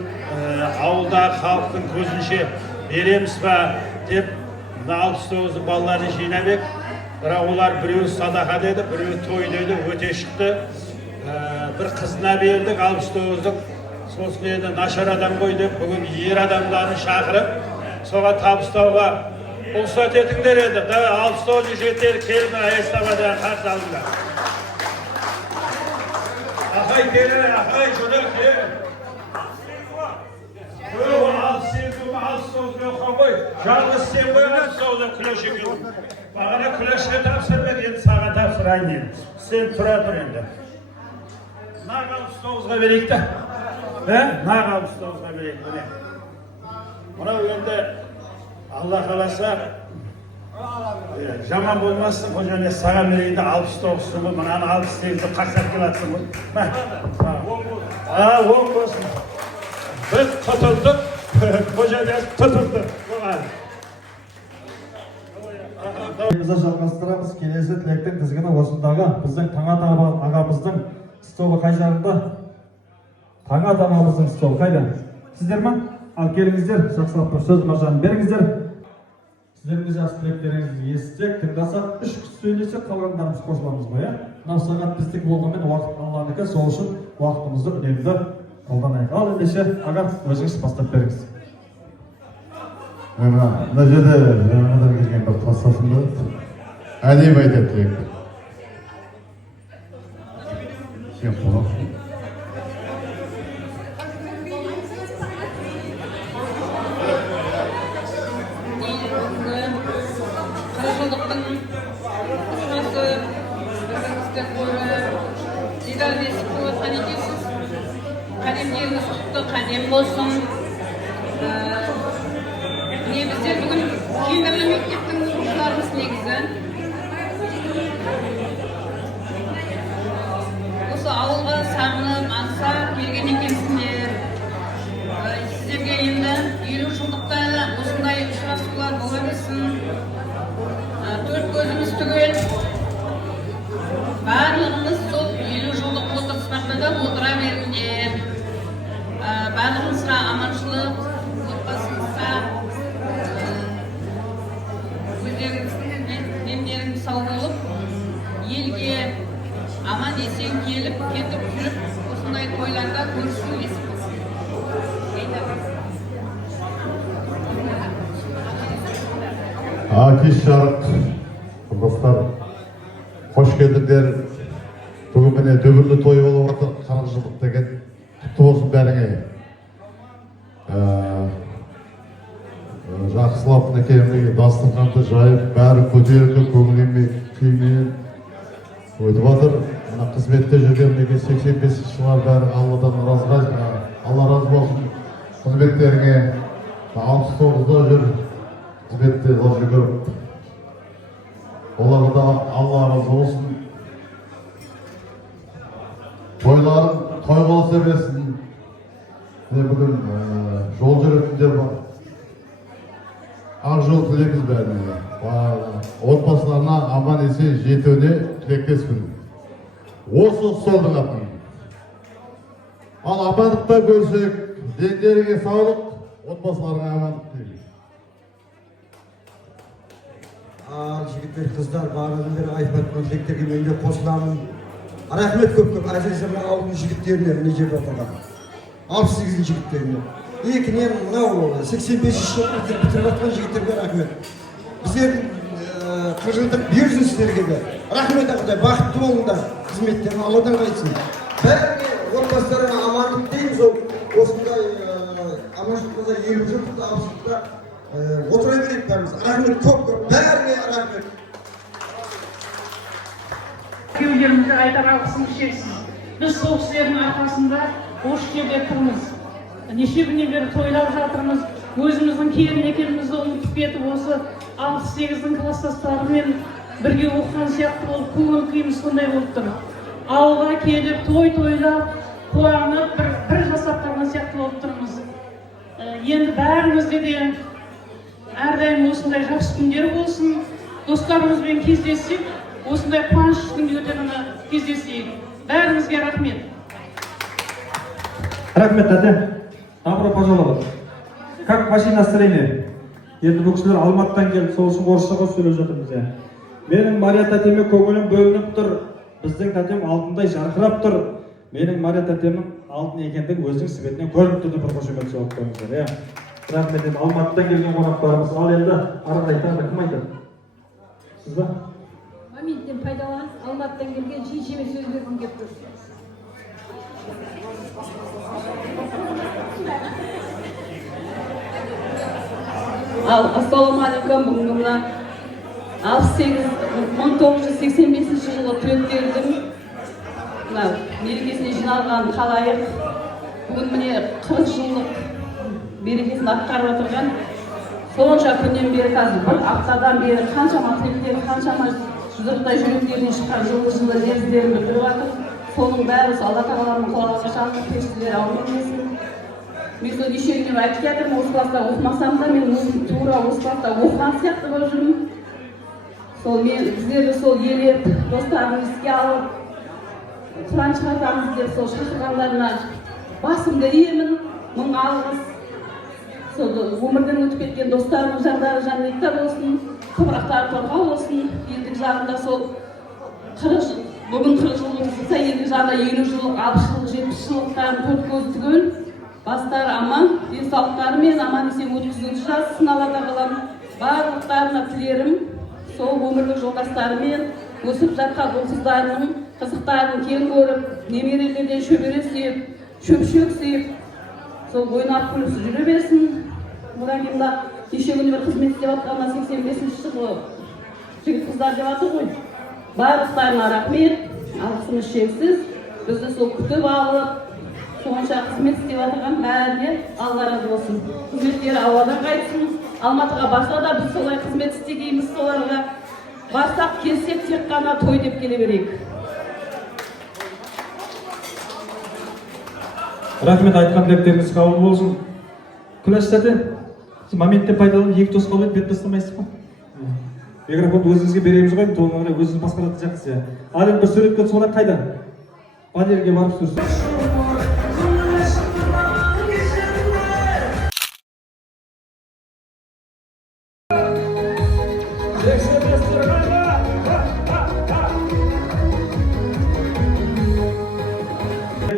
ауылдағы халықтың көзінше береміз ба деп 69 балаларды жинап ек. Бірақ олар біреу садақа деді, біреу той деді, өте шықты. Бір қызына бердік 69-дың. Сосын енді нашар адам ғой деп бүгін ер адамдарын шақырып, соған табыстауға ұлсат етіңдер еді. 69 жігіттер келді, эстафетаға қарсы алыңдар. Ақай келе, ақай жүдір кел. 69-ға оққан ғой, жалғыз сен ғой 69-дан күлеш екен. Бағана күлешке тапсырмек, енді саған тапсырайын енді. Сен тұра тұр енді. Нағал 69-ға берейік та. Нағал 69-ға берейік. Мынау енді Алла қаласа жаман болмасын, қожане саған берейді 69-сы бұл, мынаны 68-ді қақсап келатсың бұл. Оң болсын. Біз тұтылдық, қожане тұтылды. Бізді жалғастырамыз. Келесі тілектің тізгіні осындағы біздің Таңат ағамыздың столы қай жағында? Таңат ағамыздың столы қайда? Сіздер ма? Ал келіңіздер, жақсылап бір сөз маржанын беріңіздер. Сіздердің жас тілектеріңізді естісек, тыңдасақ, 3 күш сөйлесек, қалғандарымыз қосыламыз ба? Мынау сағат біздік болғанмен уақыт Алланікі, сол үшін уақытымызды үнемді қолданайық. Ал ендеше, аға, өзіңіз бастап беріңіз. Мына жерде жаңадан келген бір класстасымды әдемі айтады тілекті. Сен қонақсың. Қырықжылдықтың ұшырасы біздіңізге қойып, дидар бесіп болатқан екенсіз. Қадемдеріңіз құтты қадем болсын. Біздер бүгін кендірлі мектептің оқушыларымыз негізі. Осы ауылға сағынып, аңсап келген екенсіңдер. Сіздерге енді 50 жылдықта осындай ұшырасулар бола берсін. 4 көзіміз түгел. Барлығымыз сол 50 жылдық отырыспақта отыра беріңдер. Барлығымызға аманшылық, отбасымызға демдерің сау болып, елге аман есен келіп, кетіп жүріп, осындай тойларда көрісу есіп болсын. Кеш жарық, достар, қош келдіңдер. Бүгін міне дүбірлі той болып отыр, 40 жылдық деген құтты болсын бәріңе. Жақсылап некемдегі дастарханды жайып, бәрі көтерілді, көңіліме күймен өтіп жатыр. Мына қызметте жүрген 85 жылдар бәрі Алла разы болсын. Қызметтеріңе 69-да жүр, қызметте жүріп. Оларға да Алла разы болсын. Тойларын той болса берсін. Бүгін жол жүретіндер бар. Ақ жол тілейміз бәріне. Отбасыларына аман есен жетуіне тілектеспін. осы солдың атын. Ал амандықта көрсек, дендеріңе саулық, отбасыларыңа амандық тілеймін. Жігіттер, қыздар, барлығын бері айтып атқан тілектерге мен де қосыламын. Рахмет көп, әсіресе мына ауылдың жігіттеріне, міне жерде отырған 68 жігіттеріне. Екінен мынау 85 жылды бітіріп жатқан жігіттерге рахмет. Біздердің 40 жылдық берсін сіздерге де. Рахмет Құдай, бақытты болыңдар, қызметтерін Алладан қайтсын. Бәріне отбасыларына амандық дейміз, осындай аманшылықта, елушілікта, абсылықта отыра берейік бәріміз. Рахмет көп, бәріне рахмет. Күйеулерімізге айтар алғысымыз шексіз. Біз сол кісілердің арқасында осы жерде тұрмыз. Неше күннен бері тойлап жатырмыз. Өзіміздің келін екенімізді ұмытып кетіп, осы 68-дің класстастарымен бірге оқыған сияқты болып, көңіл күйіміз сондай болып тұр. Ауылға келіп, тойлап, қуанып, бір жасап қалған сияқты болып тұрмыз. Енді бәрімізде де әрдайым осындай жақсы күндер болсын. Достарымызбен кездесіп, осындай қуаныштың өтеміне кездесейік. Бәріңізге рахмет. Рахмет, тәте. Добро пожаловать. Как ваше настроение? Енді бұл кісілер Алматыдан келіп, сол үшін орысшаға сөйлеп жатырмыз. Менің Мария тәтеме көңілім бөлініп тұр. Біздің тәтем алтындай жарқырап тұр. Менің Мария тәтемнің алтын екендігі өзінің светінен көрініп тұр деп бір қошемет жауап қойыңыздар. Рахмет, енді Алматыдан келген қонақтарымыз. Ал енді ары қарай тағы кім айтады? Сіз ба? Моменттен пайдаланып, Алматыдан келген жиі-жиі сөз бергім келіп тұр. Ассалаумағалейкум, бүгінгі мына 1985 жылы түлектердің мерекесіне жиналған халайық бүгін міне 40 жылдық мерекесін атқарып отырған. Сонша күннен бері қазір бір аптадан бері қаншама түлектер, қаншама жұдырықтай жүректерінен шыққан жылы лебіздерін білдіріп жатыр. Соның бәрі Алла тағаланың қалауына шақырып періштелер аумин десін. Мен сол неше күннен айтып жатырмын, осы класста оқымасам да, мен өзім тура осы класста оқыған сияқты болып жүрмін. Сол мен сіздерді сол елеп, достарымды іске алып, құран шығартамыз деп сол шақырғандарына басымды иемін, мың алғыс. Сол өмірден өтіп кеткен достарымның жандары жаннатта болсын, топырақтары торғау болсын. Ендігі жағында сол бүгін 40 жылдық болса, ендігі жағында 50 жылдық, 60 жылдық, 70 жылдықтарын төрт көз түгел. Бастары аман, денсаулықтарымен аман есен өткізгенше жазсын Алла тағалам. Барлықтарына тілерім, сол өмірлік жолдастарымен өсіп жатқан ұл қыздарының қызықтарын кең көріп, немерелерден шөбере сүйіп, шөпшек сүйіп, сол ойнап күліп жүре берсін. Бұдан кейін неше күні бір қызмет істеп жатқанына 85 жылы жігіт қыздар деп жатыр ғой. Барлықтарына рахмет, алғысымыз шексіз. Бізді сол күтіп алып, сонша қызмет істеп жатырған бәріне Алла разы болсын. Қызметтері ауадан қайтсын. Алматыға барса да біз солай қызмет істегейміз, соларға барсақ келсек тек қана той деп келе берейік. Рахмет, айтқан тілектеріңіз қабыл болсын. Күләш тәте, моменттен пайдаланып екі дос қалып бет бастамайсыз ба? Микрофонды өзіңізге береміз ғой, толығына қарай өзіңіз басқаратын сияқтысыз. Ал енді бір суретке түсіп қайда? Панельге барып түсірсіз.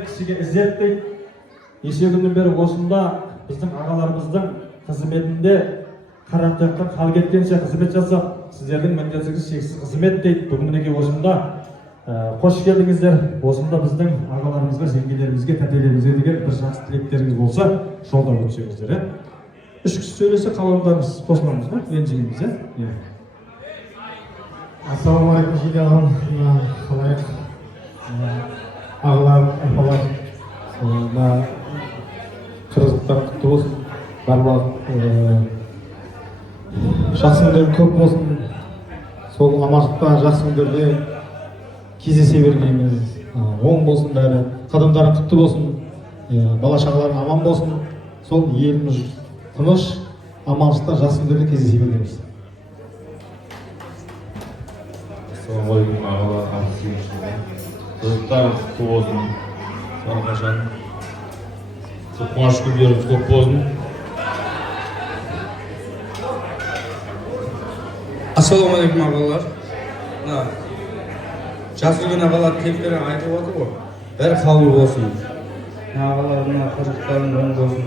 Кісіге ізет дейді. Неше күннен бері осында біздің ағаларымыздың қызметінде қарақұйрықтан хал кеткенше қызмет жасап, сіздердің міндетіңіз шексіз қызмет дейді. Бүгін мінекей осында қош келдіңіздер. Осында біздің ағаларымызға, жеңгелерімізге, тәтелерімізге деген бір жақсы тілектеріңіз болса, жолдап өтсеңіздер. Үш кісі сөйлесе қалаударыңыз қосыламыз ба? Ренжімейміз, иә? Ассалаумағалейкум, жеке ағам, қалайық? Ағалар, апалар, қырғыздықтар құтты болсын. Барлық жақсы күндер көп болсын. Сол аманшылықта жақсы күндерде кездесе бергеніміз оң болсын бәрі. Қадамдарың құтты болсын. Бала шағаларың аман болсын. Сол еліміз тыныш, аманшылықта жақсы күндерде кездесе бергеніміз. Ассалаумағалейкум ағалар, қызықтарың құтты болсын. Әрқашан қуаныш күндеріңіз көп болсын. Ассалаумағалейкум ағалар. Жас үлкен ағалар тілектері айтып отыр ғой. Бәрі қабыл болсын. Ағалар қырықтарың оң болсын.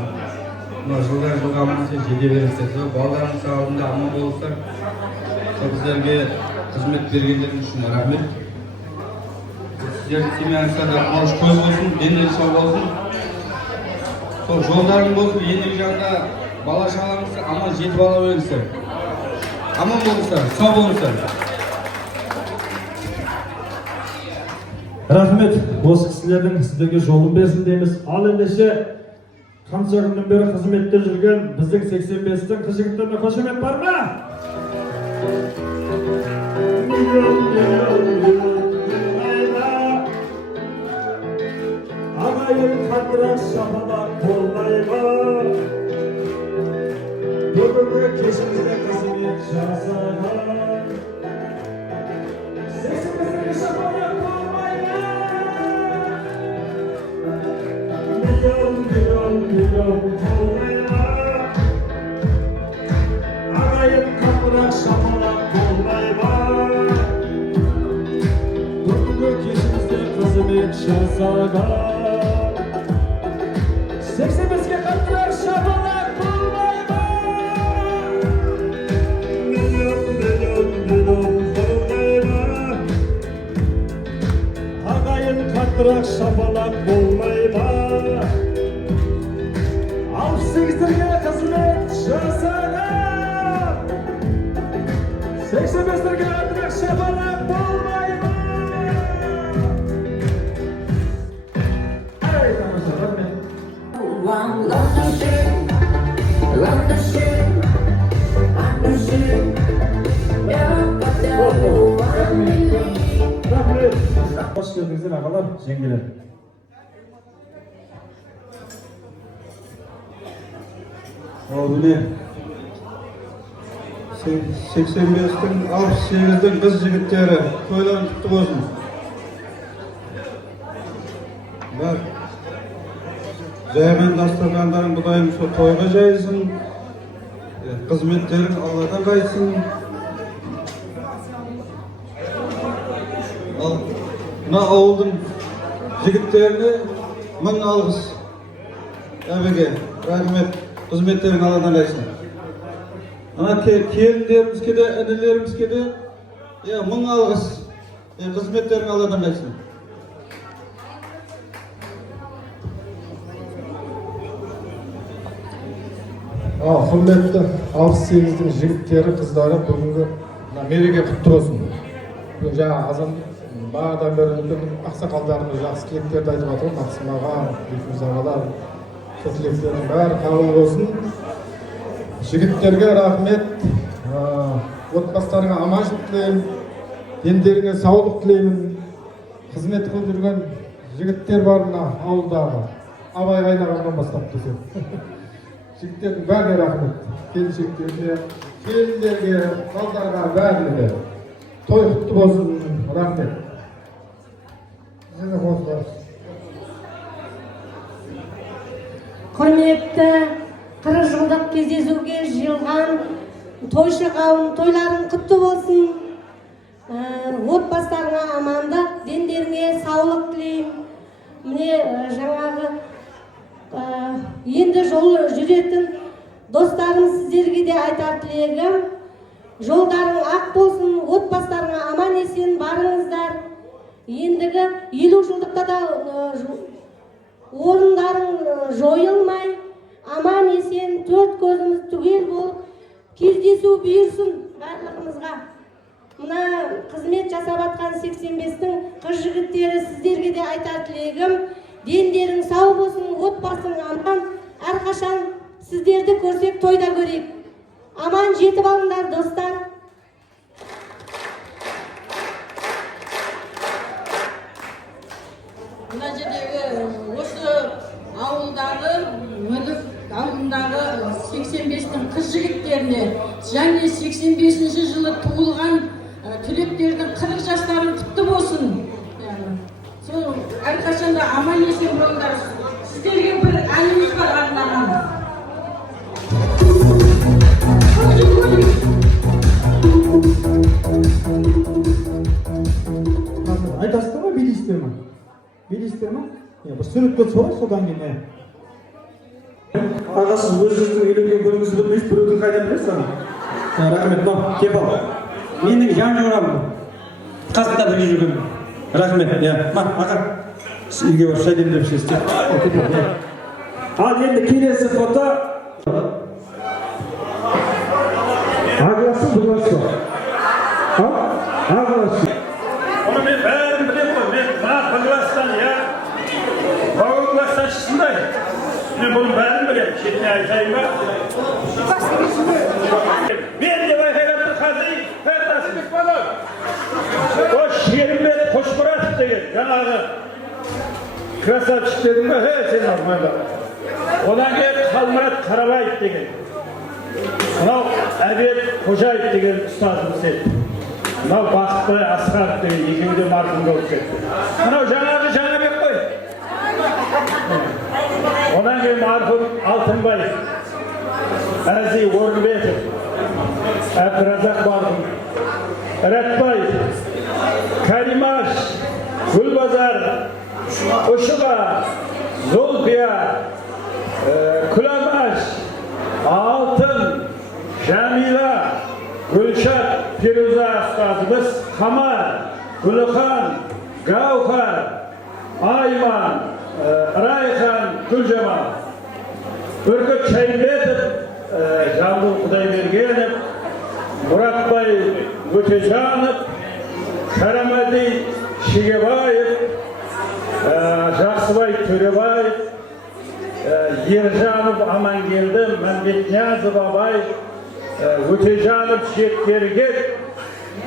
Жылдан жылға аман жете беріңіздер. Балаларыңыз алдында аман болыңыздар. Біздерге қызмет бергендеріңіз үшін рахмет. Сіздердің семьяңызда да қуаныш көп болсын, дендері сау болсын. Сол жолдарың болсын, ендігі жағында бала шағаңызды аман жетіп ала беріңіздер. Аман болыңыздар, сау болыңыздар. Рахмет, осы кісілердің сіздерге жолын берсін дейміз. Ал ендеше қанша күннен бері қызметте жүрген біздің 85-тің қыз-жігіттеріне қошемет бар ма? Ағайын қаттырақ шапалақ болмай ма? Бүгінгі кешімізде қызмет жасаған 85-тің шапалақ болмай ма? Миллион болмай ма? Ағайын қаттырақ шапалақ болмай ма? Бүгінгі кешімізде қызмет жасаған 85-ге қаттырақ шапалақ болмай ма? Миллион болмай ма? Ағайын қаттырақ шапалақ болмай ма? 68-ге қызмет жасаған 85-ге қаттырақ шапалақ болмай ма? Hoş geldiniz ağalar, zengiler. Mine 85'tin 68'din kız jigitleri toylarың құтты болсын. Бар. Жайған дастархандарың Құдайым сол тойға жайылсын. Қызметтерің Алладан қайтсын. Ал мына ауылдың жігіттеріне мың алғыс. Әбеге рахмет. Қызметтерің Алладан қайтсын. Ана келіндерімізге де, інілерімізге де мың алғыс. Қызметтерің Алладан қайтсын. Құрметті 68-дің жігіттері, қыздары бүгінгі мереке құтты болсын. Жаңа азан бағадан бері ақсақалдарымыз жақсы тілектерді айтып жатыр. Мақсым аға, бекіміз ағалар, сол тілектердің бәрі қабыл болсын. Жігіттерге рахмет. Отбасыларыңа аманшылық тілеймін. Дендеріңе саулық тілеймін. Қызмет қылып жүрген жігіттер бар мына ауылдағы. Абай қайнағаннан бастап десем. Жігіттердің бәріне рахмет. Келіншектеріне, келіндерге, қалдарға бәріне. Той құтты болсын. Рахмет. Құрметті 40 жылдық кездесуге жиылған тойшы қауым, тойларың құтты болсын. Отбасыларыңа амандық, дендеріңе саулық тілеймін. Міне жаңағы енді жол жүретін достарым, сіздерге де айтар тілегім, жолдарың ақ болсын, отбасыларыңа аман есен барыңыздар. Ендігі 50 жылдықта да орындарың жойылмай, аман есен, төрт көзіміз түгел болып, кездесу бұйырсын барлығымызға. Мына қызмет жасап атқан 85-тің қыз жігіттері, сіздерге де айтар тілегім, дендерің сау болсын, отбасың аман, әрқашан сіздерді көрсек тойда көрейік. Аман жетіп алыңдар достар. Мына жердегі осы ауылдағы мүлік ауылындағы 85-тің қыз жігіттеріне және 85-ші жылы туылған түлектердің 40 жастарын құтты болсын. сол әрқашанда аман есен болыңдар. Сіздерге бір әніміз бар арнаған. Айтасыздар ма, билейсіздер ма? Билейсіздер ма? Бір суретке түсіп содан кейін. Ағасыз өзіңіздің үйленген күніңізді білмейсіз, біреудің қайдан білесіз ана? Рахмет, мынау кеп ал. Менің жан жорам қасында бірге жүрген. Рахмет, аға. Үйге барып шай демдеп ішесіз. Ал енді келесі фото. Ағасы бұласы. Ағасы. Оны мен бәрін білем ғой. Мен мына бір класстан, бауыр класстан шықсындай. Мен бұның бәрін білем. Шетіне айтайын ба? Мен де байқайлап тұр қазір. Фәртасыбек бала. О Шерімбек Қошмұратов деген жаңағы красавчик дедің ба? Сен нормально. Одан кейін Қалмұрат Қарабаев деген. Мынау Әбет Қожаев деген ұстазымыз еді. Мынау Бақытбай Асқаров деген екеуі де марқұм болып кетті. Мынау жаңағы Жаңабек қой. Одан кейін марқұм Алтынбай, Әзи Орынбеков, Әбдіразақ марқұм, Рәтбай, Каримаш, Гүлбазар, Ұшыға, Зұлпия, Күламаш, Алтын, Жәмила, Гүлшат, Фируза ұстазымыз, Қамар, Гүліхан, Гаухар, Айман, Райхан, Гүлжамал, Бүркіт Шайымбетов, Жамбыл Құдайбергенов, Мұратбай Өтежанов, Карамади Шегебаев, Жақсыбай Төребаев, Ержанов Амангелді, Мәмбетниязов Абай, Өтежанов Шеткергек,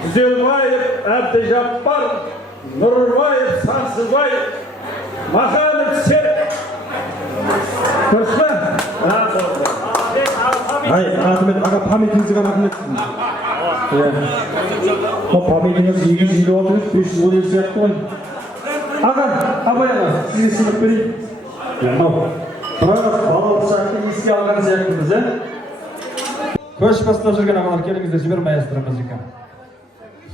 Күзелбаев, Әбдіжаппар, Нұрбаев, Сансызбай, Маханов Серік. Дұрыс па? Рахмет, аға памятіңізге рахмет. Памятіңіз 256, 550 сияқты ғой. Аға, абай аға, сізге сыйлық берейін. Бірақ балалық шақты еске алған сияқтымыз, Көш бастап жүрген ағалар, келіңіздер, жібер маэстро музыка.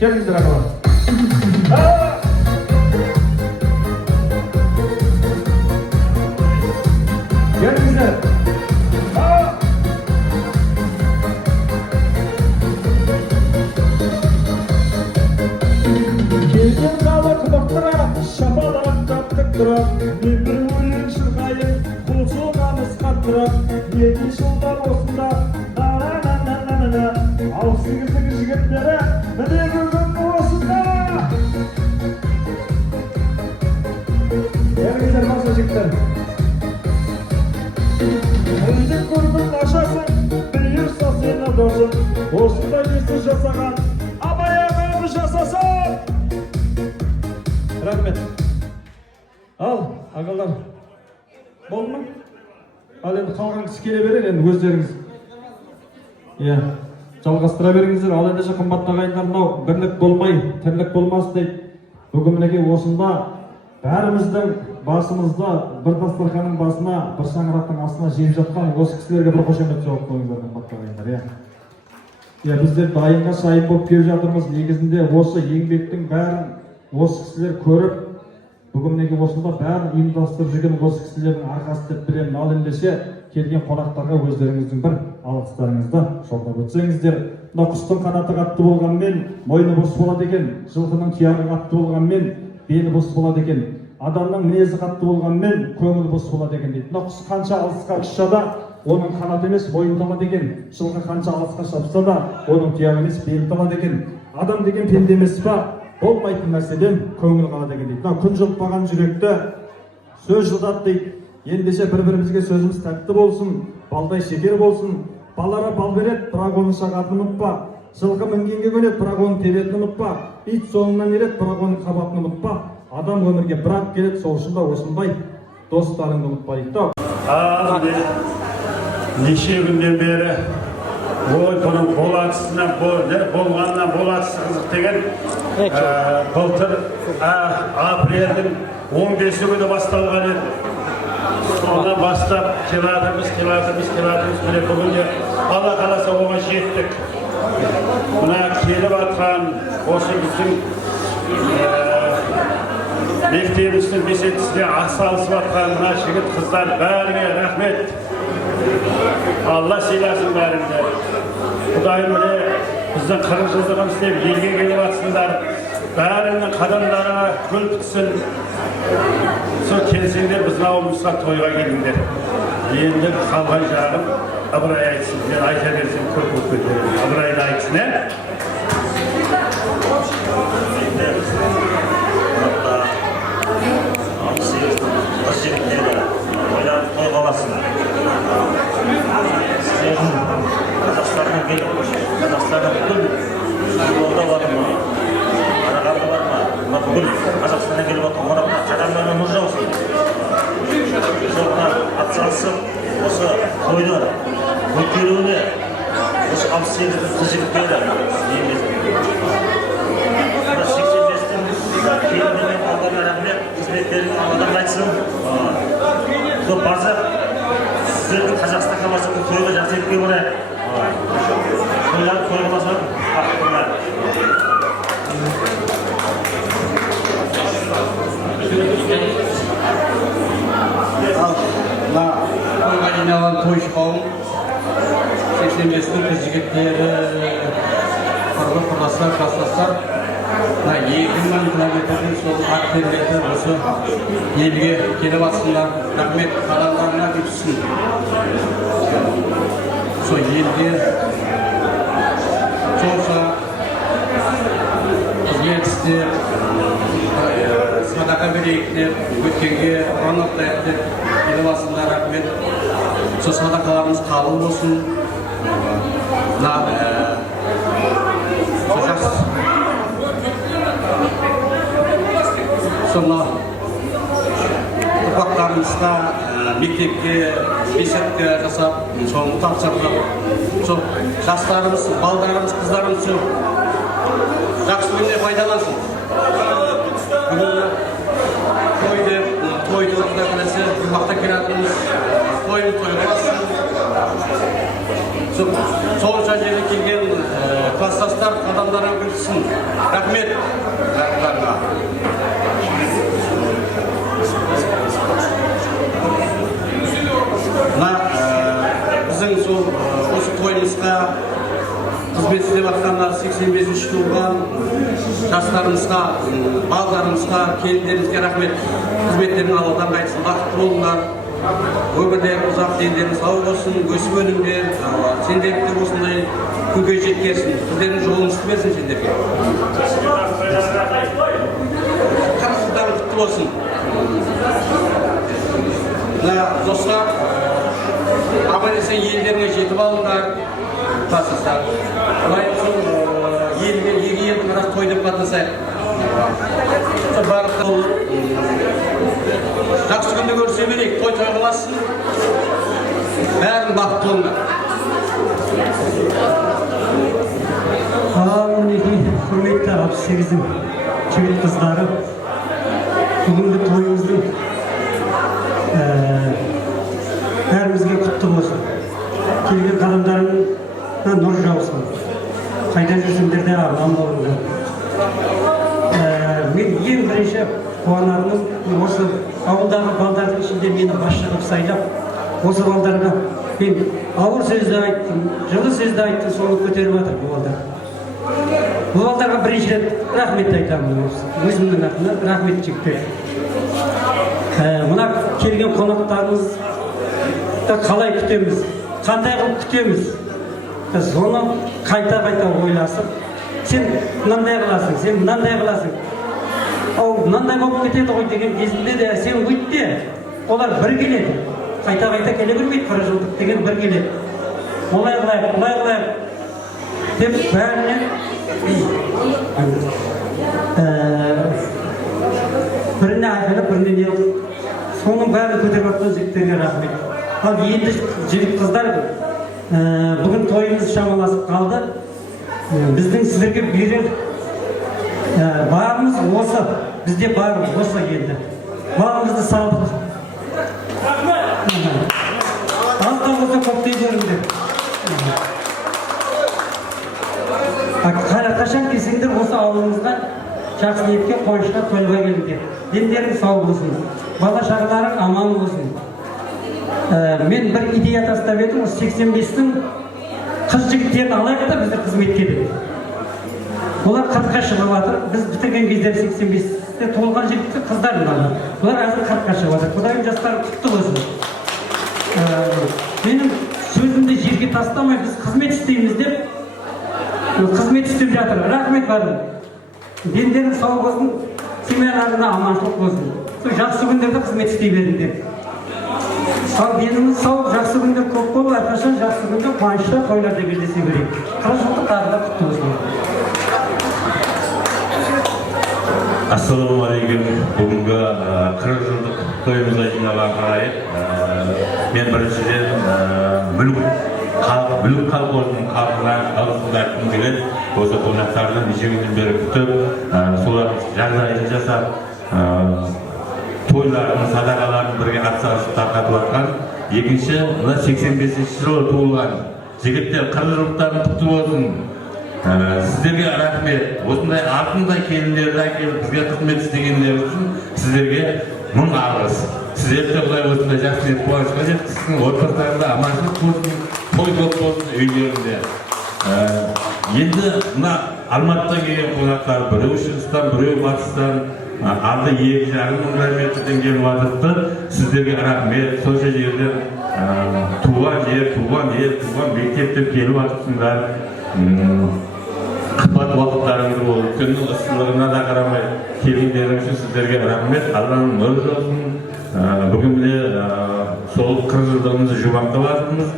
Келіңіздер ағалар. Келіңіздер. Келген қалы құлықтыра, шапалақ қаттық тұра, мен бір өлең шырқайын, құлсылғамыз қаттыра, екі жылдар осында, ал сегіздің жігіттері, міне бүгін осында. Келіңіздер баса жігіттер. Әлдің көргін ашасың, бұйырса сені досың, осында несі жасаған, абай ағамыз жасасын. Рахмет. Ал, ағалар, болды ма? Ал енді қалған кісі келе берер, енді өздеріңіз. Жалғастыра беріңіздер. Ал енді қымбатты ағайындар, мынау бірлік болмай, тірлік болмас дейді. Бүгін мінекей осында бәріміздің басымызда бір дастарханның басына, бір шаңырақтың астына жеп жатқан осы кісілерге бір қошемет жауап қойыңыздар, қымбатты ағайындар. Біздер дайынға шайып болып келіп жатырмыз. Негізінде осы еңбектің бәрін осы кісілер көріп, бүгін мінекей осында бәрін ұйымдастырып жүрген осы кісілердің арқасы деп білемін. Ал ендеше келген қонақтарға өздеріңіздің бір алғыстарыңызды жолдап өтсеңіздер. Мына құстың қанаты қатты болғанмен мойны бос болады екен, жылқының тұяғы қатты болғанмен белі бос болады екен, адамның мінезі қатты болғанмен көңіл бос болады екен дейді. Мына құс қанша алысқа ұшса да оның қанаты емес мойны талады екен, жылқы қанша алысқа шапса да оның тұяғы емес белі талады екен. Адам деген пенде емес па, болмайтын нәрседен көңіл қалады екен дейді. Күн жылытпаған жүректі сөз жылдат дейді. Ендеше бір-бірімізге сөзіміз тәтті болсын, балдай шекер болсын. Балара бал береді, бірақ оның шағатын ұмытпа. Жылқы мінгенге көнеді, бірақ оның тебетін ұмытпа. Ит соңынан ереді, бірақ оның қабатын ұмытпа. Адам өмірге бірақ келеді, сол үшін да осындай достарыңды ұмытпа дейді. Неше күнден бері бұның болғаннан болатысы қызық деген былтыр апрельдің 15 күні басталған еді. Содан бастап келатырмыз. Міне бүгінде Алла қаласа оған жеттік. Мына келіп атқан осы біздің мектебіміздің бесетісіне атсалысып атқан мына жігіт қыздар бәріңе рахмет. Алла сыйласын бәріңді. Құдайым міне біздің 40 жылдығымыз деп елге келіп атсыңдар. Бәріңнің қадамдарына гүл бітсін. Сол келсеңдер біздің ауылымызға тойға келіңдер. Енді қалған жағын Ыбырай айтсын. Мен айта берсем көп өткендер. Ыбырайды айтсын, Қазақстанның бүкіл жолда бар ма? Қарағанды бар ма? Бүкіл Қазақстаннан келіп отқан қонақтар қадамдарына нұр жаусын. Соңына атсалысып, осы тойды өткеруіне осы 68 қыз-жігіттерді еңбек. 85-тің келінімен Аллаға рахмет, қызметтерін Алладан айтсын. Көп барсақ, сіздердің Қазақстанға барсақ тойға жақсы етпей барайық. Toylar koyulmasın, hakkınlar. Toyga jinagan toychi qavm 85 kız jigitleri, qurdoqlar, klasslar 2000 kilometrden sol aktivite осы елге келіп атсыңдар. Рахмет, қадамдарына күтсін. Сол елге сонша қызмет істеп, садақа берейік деп, өткенге қонақтайық деп келіп атсыңдар. Рахмет. Сол садақаларымыз қабыл болсын. Соны ұрпақтарымызға мектепке, бесетке жасап, соны тапсырдық. Сол жастарымыз, балдарымыз, қыздарымыз жақсы күнде пайдалансын. Бүгін той деп, тойды құда кіресі, ұрпақта келатырмыз, тойын тойғасын. Сонша жерге келген класстастар қадамдарына күтсін. Рахмет. Рахметтарға. Біздің сол осы тойымызға қызмет істеп жатқандар 85-ші туылған жастарымызға, балдарымызға, келіндерімізге рахмет. Қызметтерін Алладан қайтсын, бақытты болыңдар. Өмірде ұзақ дендеріңіз сау болсын, өсіп өніңдер, сендерді осындай күнге жеткерсін. Сіздердің жолыңызды берсін сендерге. Қарсыздарың құтты болсын. Достар, аман-есен елдеріне жетіп алыңдар, тасыстар. Олай сол елге елдің арасы той деп қатынсайық. Жақсы күнді көрсе берейік, той қыласын. Бәрін бақытты болыңдар. Мінекей, құрметті 68-дің жігіт қыздары, бүгінгі тойымыздың бәрімізге құтты болсын. Келген қадамдарына нұр жаусын. Қайда жүрсеңдер де аман болыңдар. Мен ең бірінші қуанарымыз осы ауылдағы балдардың ішінде мені басшы қылып сайлап, осы балдарға мен ауыр сөзді айттым, жылы сөзді айттым, соны көтеріп жатыр бұл балдар. Бұл балдарға бірінші рет рахмет айтамын. Өзімнің атымнан рахмет жігіттер. Мына келген қонақтарымызды қалай күтеміз, қандай қылып күтеміз, соны қайта-қайта ойласып, сен мынандай қыласың, сен мынандай қыласың, мынандай болып кетеді ғой деген кезінде де сен өйтте, олар бір келеді, қайта-қайта келе бермейді, 40 жылдық деген бір келеді. Олай қылайық деп бәріне біріне айқайлап, біріне не қылып, соның бәрін көтеріп жатқан жігіттерге рахмет. Ал енді жігіт қыздар, бүгін тойымыз шамаласып қалды. Біздің сіздерге берер барымыз осы, бізде бар осы енді. Балыңызды салдық. Алда болса көптей көріңдер. Қашан келсеңдер осы ауылыңызға жақсы ниетке, қуанышқа, тойға келіңдер. Дендерің сау болсын, бала шағаларың аман болсын. Мен бір идея тастап едім, 85-тің қыз жігіттерін алайық та біздер қызметке деп. Олар 40-қа шығып жатыр. Біз бітірген кездері 85-те толған жігітті қыздарын алды. Олар әзір 40-қа шығып жатыр. Құдайым жастары құтты болсын. Менің сөзімді жерге тастамай, біз қызмет істейміз деп, қызмет істеп жатыр. Рахмет барын. Дендерің сау болсын, семьяларына аманшылық болсын. Сол жақсы күндерде қызмет істей беріңдер. Ал деніңіз сау, жақсы күндер көп болып, әрқашан жақсы күнде қуанышта тойларда белдесе берейік. 40 жылдық тағы да құтты болсын. Ассалаумағалейкум. Бүгінгі 40 жылдық тойымызға жиналған ағайын, мен біріншіден мүлік колхозының халқына алғысымды айтқым келеді. Осы қонақтарды неше күннен бері күтіп, солардың жағдайын жасап, тойларын, садақаларын бірге атсалысып тарқатып жатқан. Екінші, мына 85-ші жылы туылған жігіттер 40 жылдықтарын құтты болсын. Сіздерге рахмет. Осындай артындай келіндерді әкеліп бізге қызмет істегендер үшін сіздерге мың алғыс. Сіздерді Құдай осындай жақсы ниет қуанышқа жеткізсін, отбасыларында аманшылық болсын, той топ болсын үйлерінде. Енді мына Алматыдан келген қонақтар біреу шығыстан, біреу батыстан, алды 2,5 мың километрден келіп жатырды. Сіздерге рахмет. Сол жерден туған ел, туған мектеп деп келіп жатырсыңдар. Қымбат уақыттарыңыз болды. Күннің ыстылығына да қарамай келгендеріңіз үшін сіздерге рахмет. Алланың нұры жаусын. Бүгін міне сол 40 жылдығымызды жұбатып жатырмыз.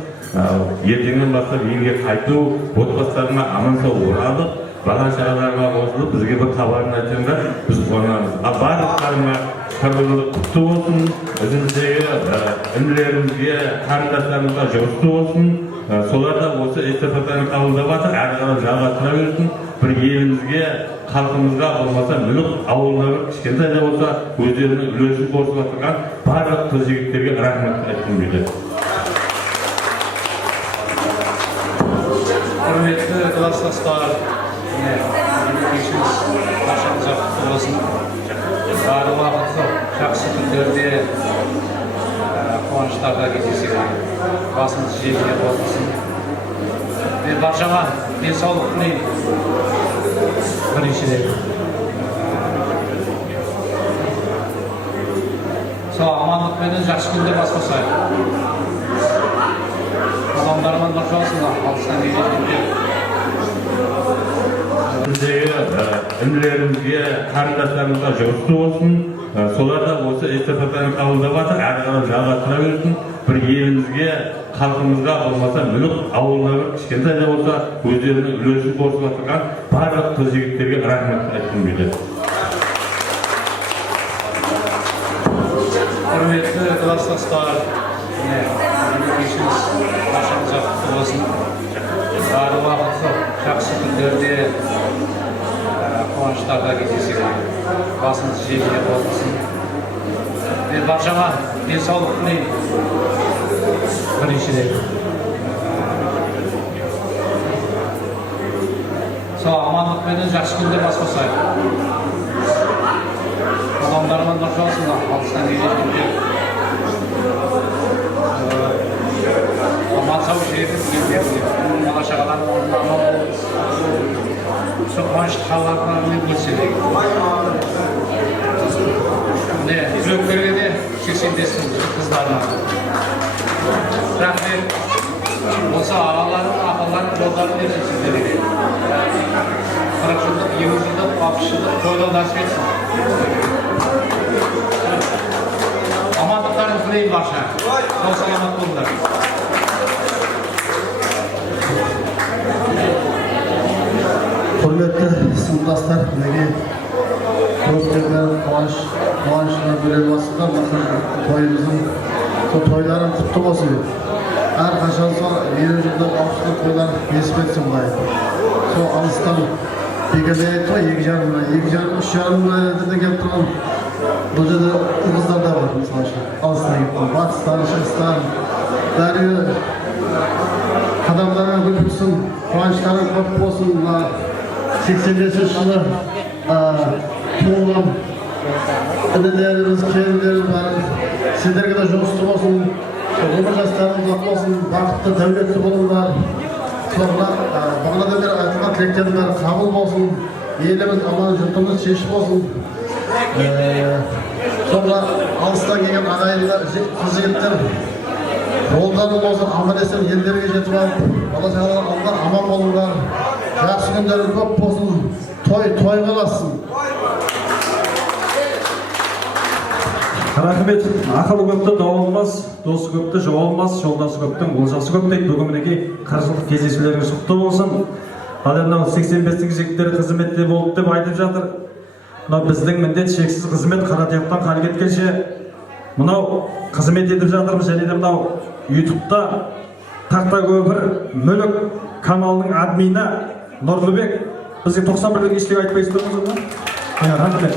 Ертеңнен бастап елге қайту, отбасыларына аман сау оралып, бала шағаларға қосылып, бізге бір хабарын айтсаңдар, біз қуанамыз. Барлықтарыңа 40 жылдық құтты болсын. Өзіміздегі інілерімізге, қарындастарымызға жұғысты болсын. Солар да осы эстафетаны қабылдап жатыр, әрі қарай жалғастыра берсін. Бір елімізге, халқымызға болмаса мүлік ауылдағы кішкентай да болса өздерінің үлесін қосып жатқан барлық қыз жігіттерге рахмет айтқым келеді. Құрметті класстастар, кешіміз баршамызға құтты болсын. Барлы уақытты жақсы күндерде қуаныштарда кездеседі. Басымыз жеріне қосылсын. Мен баршама денсаулық тілеймін. Біріншіден. Сол амандықпенен жақсы күнде бас қосайық. Адамдармен нұр жаусын, алыстан келгендер. Інілерімізге, қарындастарымызға жұғысты болсын. Солар да осы эстафетаны қабылдап жатыр, әрі қарай жалғастыра берсін. Бір елімізге, халқымызға болмаса мүлік ауылдағы кішкентай да болса өздерінің үлесін қосып жатқан барлық қыз жігіттерге рахмет айтқым келеді. Құрметті класстастар, кешіміз баршамызға құтты болсын. Барлы уақытты жақсы күндерде қуаныштарда кездеседі. Басымыз жеріне қосылсын. Мен баршама денсаулық тілеймін. Біріншіден. Сол амандықпенен жақсы күнде бас қосайық. Адамдармен нұр жаусын, алыстан келгендер. Аман сау жүретін келгендер. Бала шағалардың орнына аман болып. Сол қуанышты қалалармен бөліседі. Міне, жүректерге де 85-тің қыздарына. Рахмет. Осы ағаларым, апаларым, жолдарын берсін сіздерге. 40 жылдық, 20 жылдық, 60 жылдық тойлау насip етсін. Амандықтарын тілеймін барша. Сау саламат болыңдар. Құрметті сыныптастар, неге көптен қуанышына бөлек басында тойымыздың тойларын құтты болсын. Әрқашан сол 20 жылдық 60 жылдық тойлар есіп етсін бұлай. Сол алыстан бекерде айтты ғой, 2,5 3,5 келіп тұрған бұл жерде қыздар батыстан, шығыстан бәрі қадамдарың гүл тұрсын, қуаныштарың көп болсын. 85 жылы туылған інілеріміз, келіндеріміз бар. Сіздерге де жұмысты болсын, өмір жастарыңыз ұзақ болсын, бақытты, дәулетті болыңдар. Бағана да бері айтылған тілектердің бәрі қабыл болсын, еліміз аман, жұртымыз шешіп болсын. Sonra алыстан келген ағайындар, қыз-жігіттер қолдарың болсын, аман есен елдерге жетіп алып, бала-шағалар аман болыңдар. Жақсы күндерің көп болсын, той қаласын. Рахмет. Ақылы көпті дауылмас, досы көпті жоғалмас, жолдасы көптің олжасы көп дейді. Бүгін мінекей 40 жылдық кездесулеріңіз құтты болсын. Ал енді 85-тің жігіттері қызметте болып деп айтып жатыр. Мынау біздің міндет шексіз қызмет, қара тияқтан қар кеткенше мынау қызмет етіп жатырмыз. Және де мынау ютубта Тақта көпір мүлік каналының админі Нұрлыбек бізге 91-дің ештеңе айтпайсыз тұрмыз ғой? Рахмет.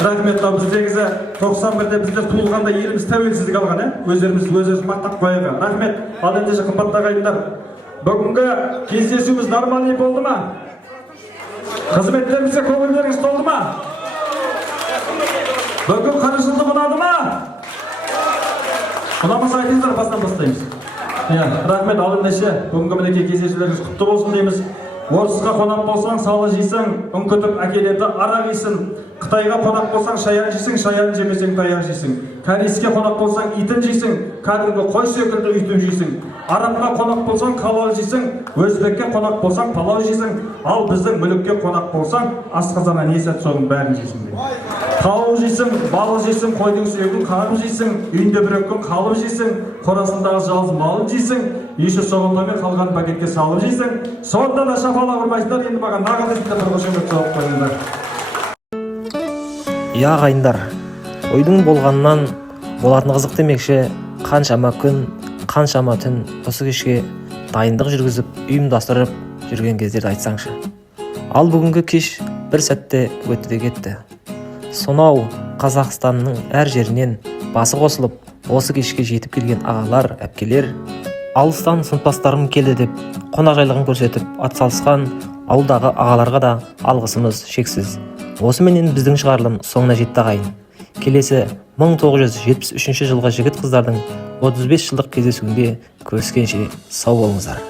Рахмет. Біздегізі 91-де біздер туылғанда еліміз тәуелсіздік алған, өздеріміз мақтап қояға. Рахмет. Ал ендеше қымбатты ағайындар, бүгінгі кездесуіміз нормальный болды ма? Қызметтерімізге көңілдеріңіз толды ма? Бүгін 40 жылдық ұнады ма? Ұнамаса айтыңыздар, басынан бастаймыз. Рахмет. Ал ендеше бүгінгі мінекей кездесулеріңіз құтты болсын дейміз. Орысқа қонақ болсаң, салы жейсің, үн күтіп әкеледі арақ жейсің. Қытайға қонақ болсаң, шаян жейсің, шаян жемесең, таяқ жейсің. Корейске қонақ болсаң, итін жейсің, кәдімгі қой секілді үйтін жейсің. Арабқа қонақ болсаң, халал жейсің, өзбекке қонақ болсаң, палау жейсің. Ал біздің мүлікке қонақ болсаң, асқазана не сәт соның бәрін жейсің. Тауық жейсің, балық жейсің, қойдың сүйегін қарып жейсің, үйінде бір өкпен қалып жейсің, қорасындағы жалғыз малын жейсің, еші соғылдымен қалған пакетке салып жейсің. Сонда да шапалақ ұрмайсыңдар, енді маған нағадысында бір қошемет соғып қойыңдар. Ағайындар, ойдың болғаннан болатын қызық демекші, қаншама күн, қаншама түн осы кешке дайындық жүргізіп, ұйымдастырып жүрген кездерді айтсаңшы. Ал бүгінгі кеш бір сәтте өтті де кетті. Сонау Қазақстанның әр жерінен басы қосылып, осы кешке жетіп келген ағалар, әпкелер, алыстан сыныптастарым келді деп қонақжайлығын көрсетіп атсалысқан ауылдағы ағаларға да алғысымыз шексіз. Осыменен біздің шығарылым соңына жетті ағайын. Келесі 1973 жылғы жігіт қыздардың 35 жылдық кездесуінде көріскенше сау болыңыздар.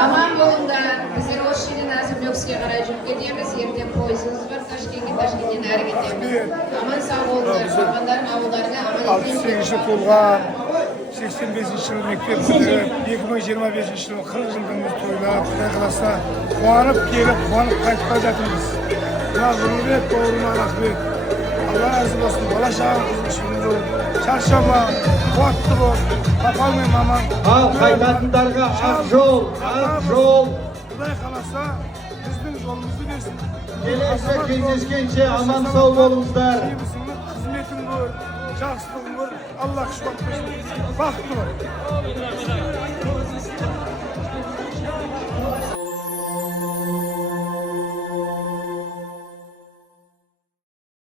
Aman bolunda bizler o şirin azim Löküs'e қарай жүріп кетеміз. Ертең пойызымыз бар, Ташкенттен әрі кетеміз. Аман сау болыңдар, қалғандардың ауылдарына аман 68-ші толған, 85-ші жыл мектеп бітіріп, 2025 жылы 40 жылдығымыз тойлап, Құдай қаласа қуанып келіп, қуанып қайтып жатырмыз. Мына Нұрлыбек бауырыма рахмет. Алла разы болсын, бала-шағамыздың үшін бол, шаршама, қуатты бол, папаң мен мамаң. Ал қайтатындарға ақ жол. Құдай қаласа біздің жолымызды берсін. Келесі кездескенше аман сау болыңыздар. Қызметің бол, жақсылығың бол, Алла күш берсін. Бақытты бол.